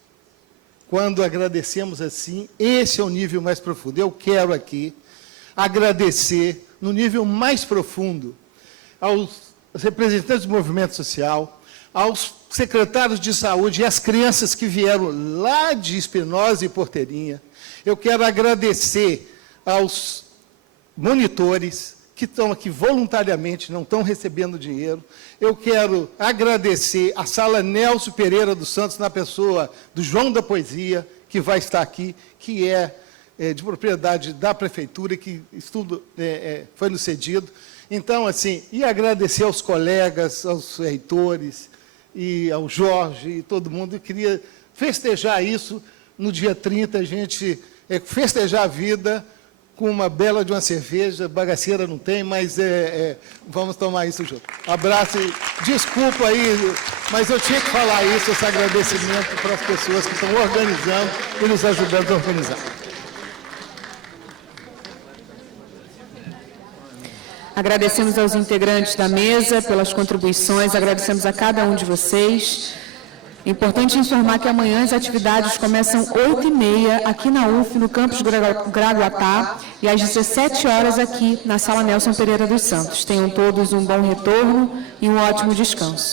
Quando agradecemos assim, esse é o nível mais profundo. Eu quero aqui agradecer, no nível mais profundo, aos representantes do movimento social, aos secretários de saúde e às crianças que vieram lá de Espinosa e Porteirinha. Eu quero agradecer aos monitores que estão aqui voluntariamente, não estão recebendo dinheiro. Eu quero agradecer a Sala Nelson Pereira dos Santos, na pessoa do João da Poesia, que vai estar aqui, que é de propriedade da Prefeitura, que estudo foi nos cedido. Então, assim, e agradecer aos colegas, aos reitores, e ao Jorge, e todo mundo. Eu queria festejar isso no dia 30, a gente festejar a vida com uma bela de uma cerveja, bagaceira não tem, mas vamos tomar isso junto. Abraço e desculpa aí, mas eu tinha que falar isso, esse agradecimento para as pessoas que estão organizando e nos ajudando a organizar. Agradecemos aos integrantes da mesa pelas contribuições, agradecemos a cada um de vocês. É importante informar que amanhã as atividades começam 8h30 aqui na UF, no campus Gragoatá, e às 17 horas aqui na Sala Nelson Pereira dos Santos. Tenham todos um bom retorno e um ótimo descanso.